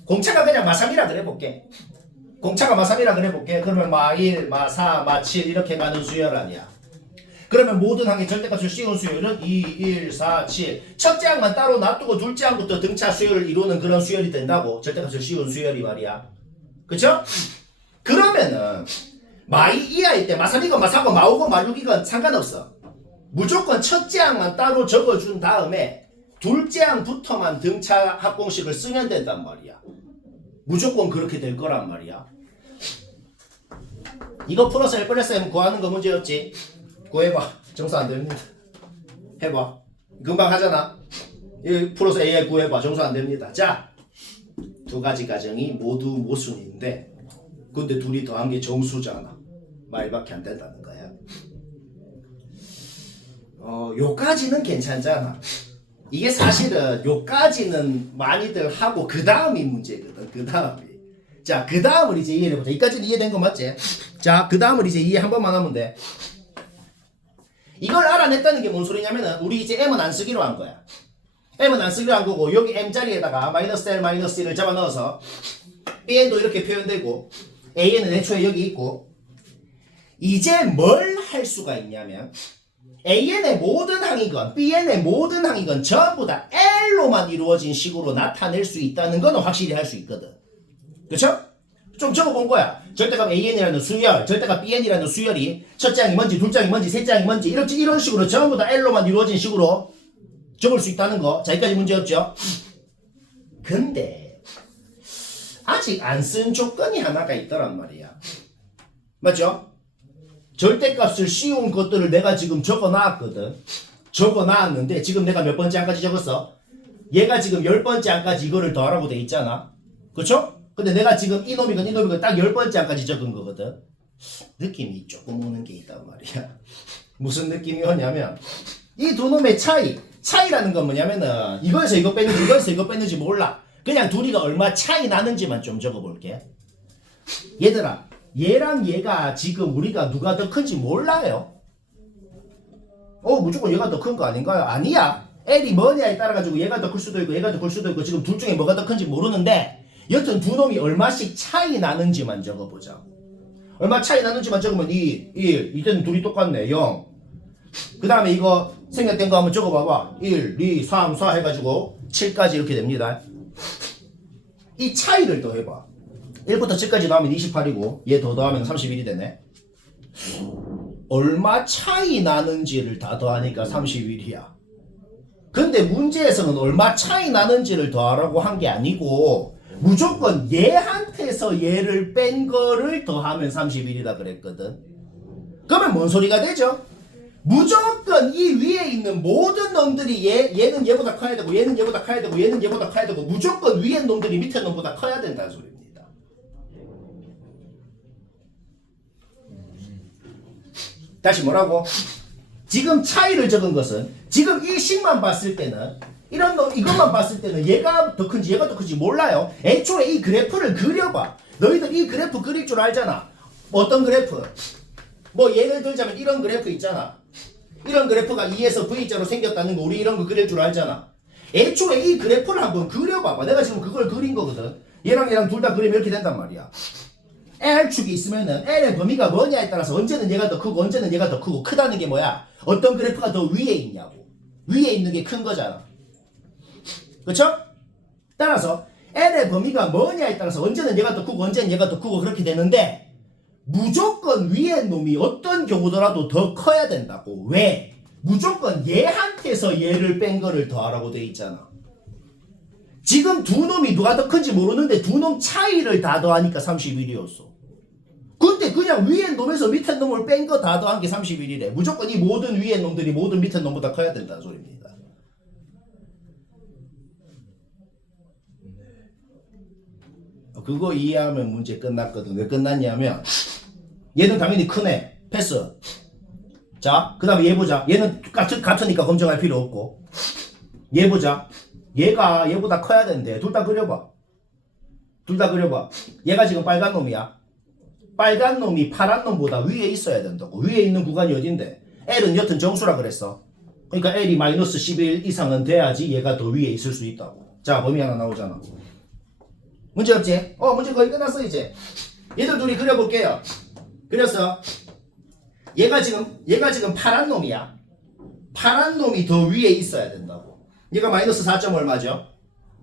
공차가 그냥 마3이라 그래볼게. 공차가 마3이라 그래볼게. 그러면 마1, 마4, 마7 이렇게 가는 수열 아니야. 그러면 모든 항의 절대값을 씌운 수열은 2, 1, 4, 7. 첫째 항만 따로 놔두고 둘째 항부터 등차 수열을 이루는 그런 수열이 된다고. 절대값을 씌운 수열이 말이야. 그쵸? 그러면은 마2 이하일 때 마3이건 마4건 마5건 마6이건 상관없어. 무조건 첫째 항만 따로 적어준 다음에 둘째 항부터만 등차 합공식을 쓰면 된단 말이야. 무조건 그렇게 될 거란 말이야. 이거 풀어서 L 플러스 M 구하는 거 문제였지? 구해봐. 정수 안 됩니다. 해봐. 금방 하잖아. 이거 풀어서 AI 구해봐. 정수 안 됩니다. 자, 두 가지 가정이 모두 모순인데 근데 둘이 더한 게 정수잖아. 말밖에 안 된다는 거야. 요까지는 괜찮잖아. 이게 사실은 요까지는 많이들 하고 그 다음이 문제거든. 그 다음이. 자, 그 다음을 이제 이해해보자. 여기까지는 이해된 거 맞지? 자, 그 다음을 이제 이해 한 번만 하면 돼. 이걸 알아냈다는 게 뭔 소리냐면은 우리 이제 M은 안 쓰기로 한 거야. M은 안 쓰기로 한 거고 여기 M 자리에다가 마이너스 L 마이너스 1을 잡아 넣어서 BN도 이렇게 표현되고 AN은 애초에 여기 있고 이제 뭘 할 수가 있냐면 AN의 모든 항이건 BN의 모든 항이건 전부 다 L로만 이루어진 식으로 나타낼 수 있다는 건 확실히 할 수 있거든. 그쵸? 좀 적어본 거야. 절대값 AN이라는 수열, 절대값 BN이라는 수열이 첫째 항이 뭔지, 둘째 항이 뭔지, 셋째 항이 뭔지 이런 식으로 전부 다 L로만 이루어진 식으로 적을 수 있다는 거. 자, 여기까지 문제였죠? 근데 아직 안 쓴 조건이 하나가 있더란 말이야. 맞죠? 절대값을 씌운 것들을 내가 지금 적어놨거든. 적어놨는데 지금 내가 몇 번째 항까지 적었어? 얘가 지금 10번째 항까지 이거를 더하라고 돼 있잖아. 그쵸? 근데 내가 지금 이놈이건 딱 10번째 항까지 적은 거거든. 느낌이 조금 오는 게 있단 말이야. 무슨 느낌이 오냐면 이 두 놈의 차이라는 건 뭐냐면은 이거에서 이거 뺐는지 이거에서 이거 뺐는지 몰라. 그냥 둘이가 얼마 차이 나는지만 좀 적어볼게. 얘들아, 얘랑 얘가 지금 우리가 누가 더 큰지 몰라요. 무조건 얘가 더 큰 거 아닌가요? 아니야. L이 뭐냐에 따라 가지고 얘가 더 클 수도 있고 얘가 더 클 수도 있고 지금 둘 중에 뭐가 더 큰지 모르는데 여튼 두 놈이 얼마씩 차이 나는지만 적어보자. 얼마 차이 나는지만 적으면 2, 1, 이때는 둘이 똑같네. 0. 그 다음에 이거 생략된 거 한번 적어봐봐. 1, 2, 3, 4 해가지고 7까지 이렇게 됩니다. 이 차이를 더해봐. 1부터 7까지 더하면 28이고 얘 더 더하면 31이 되네. 얼마 차이 나는지를 다 더하니까 31이야. 근데 문제에서는 얼마 차이 나는지를 더하라고 한 게 아니고 무조건 얘한테서 얘를 뺀 거를 더하면 31이다 그랬거든. 그러면 뭔 소리가 되죠? 무조건 이 위에 있는 모든 놈들이 얘는 얘보다 커야 되고 얘는 얘보다 커야 되고 얘는 얘보다 커야 되고 무조건 위에 놈들이 밑에 놈보다 커야 된다는 소리입니다. 다시 뭐라고? 지금 차이를 적은 것은 지금 이 식만 봤을 때는 이것만 봤을 때는 얘가 더 큰지 얘가 더 큰지 몰라요. 애초에 이 그래프를 그려봐. 너희들 이 그래프 그릴 줄 알잖아. 어떤 그래프? 뭐 예를 들자면 이런 그래프 있잖아. 이런 그래프가 2에서 V자로 생겼다는 거 우리 이런 거 그릴 줄 알잖아. 애초에 이 그래프를 한번 그려봐봐. 내가 지금 그걸 그린 거거든. 얘랑 둘 다 그리면 이렇게 된단 말이야. L축이 있으면은 L의 범위가 뭐냐에 따라서 언제는 얘가 더 크고 언제는 얘가 더 크고 크다는 게 뭐야? 어떤 그래프가 더 위에 있냐고. 위에 있는 게 큰 거잖아. 그쵸? 따라서 L의 범위가 뭐냐에 따라서 언제는 얘가 더 크고 언제는 얘가 더 크고 그렇게 되는데 무조건 위에 놈이 어떤 경우더라도 더 커야 된다고. 왜? 무조건 얘한테서 얘를 뺀 거를 더하라고 돼 있잖아. 지금 두 놈이 누가 더 큰지 모르는데 두 놈 차이를 다 더하니까 31이었어. 근데 그냥 위에 놈에서 밑에 놈을 뺀 거 다 더한 게 31이래. 무조건 이 모든 위에 놈들이 모든 밑에 놈보다 커야 된다는 소리입니다. 그거 이해하면 문제 끝났거든. 왜 끝났냐면 얘는 당연히 크네. 패스. 자, 그 다음에 얘 보자. 얘는 같으니까 검증할 필요 없고. 얘 보자. 얘가 얘보다 커야 되는데 둘 다 그려봐. 둘 다 그려봐. 얘가 지금 빨간 놈이야. 빨간 놈이 파란 놈보다 위에 있어야 된다고. 위에 있는 구간이 어딘데? L은 여튼 정수라 그랬어. 그러니까 L이 마이너스 11 이상은 돼야지 얘가 더 위에 있을 수 있다고. 자, 범위 하나 나오잖아. 문제 없지? 문제 거의 끝났어 이제. 얘들 둘이 그려볼게요. 그렸어. 얘가 지금 파란 놈이야. 파란 놈이 더 위에 있어야 된다고. 얘가 마이너스 4점 얼마죠?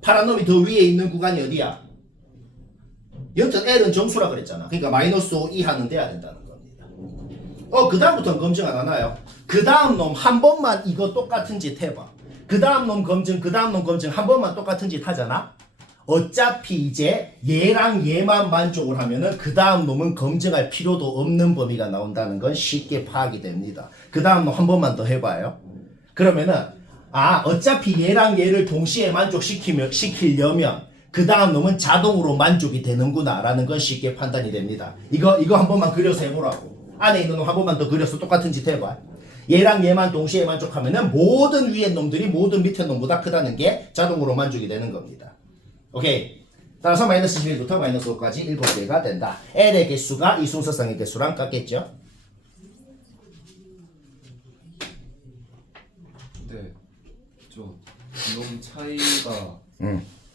파란 놈이 더 위에 있는 구간이 어디야? 여튼 L은 정수라 그랬잖아. 그러니까 마이너스 5 이하는 돼야 된다는 겁니다. 그 다음부터는 검증 안 하나요? 그 다음 놈 한 번만 이거 똑같은 짓 해봐. 그 다음 놈 검증 한 번만 똑같은 짓 하잖아? 어차피 이제 얘랑 얘만 만족을 하면은 그 다음 놈은 검증할 필요도 없는 범위가 나온다는 건 쉽게 파악이 됩니다. 그 다음 놈 한 번만 더 해봐요. 그러면은 어차피 얘랑 얘를 동시에 시키려면 그 다음 놈은 자동으로 만족이 되는구나 라는 건 쉽게 판단이 됩니다. 이거 한 번만 그려서 해보라고. 안에 있는 놈 한 번만 더 그려서 똑같은 짓 해봐. 얘랑 얘만 동시에 만족하면은 모든 위에 놈들이 모든 밑에 놈보다 크다는 게 자동으로 만족이 되는 겁니다. 오케이. 따라서 마이너스 11부터 마이너스 5까지 7개가 된다. L의 개수가 이 순서상의 개수랑 같겠죠? 네. 좀 이놈 차이가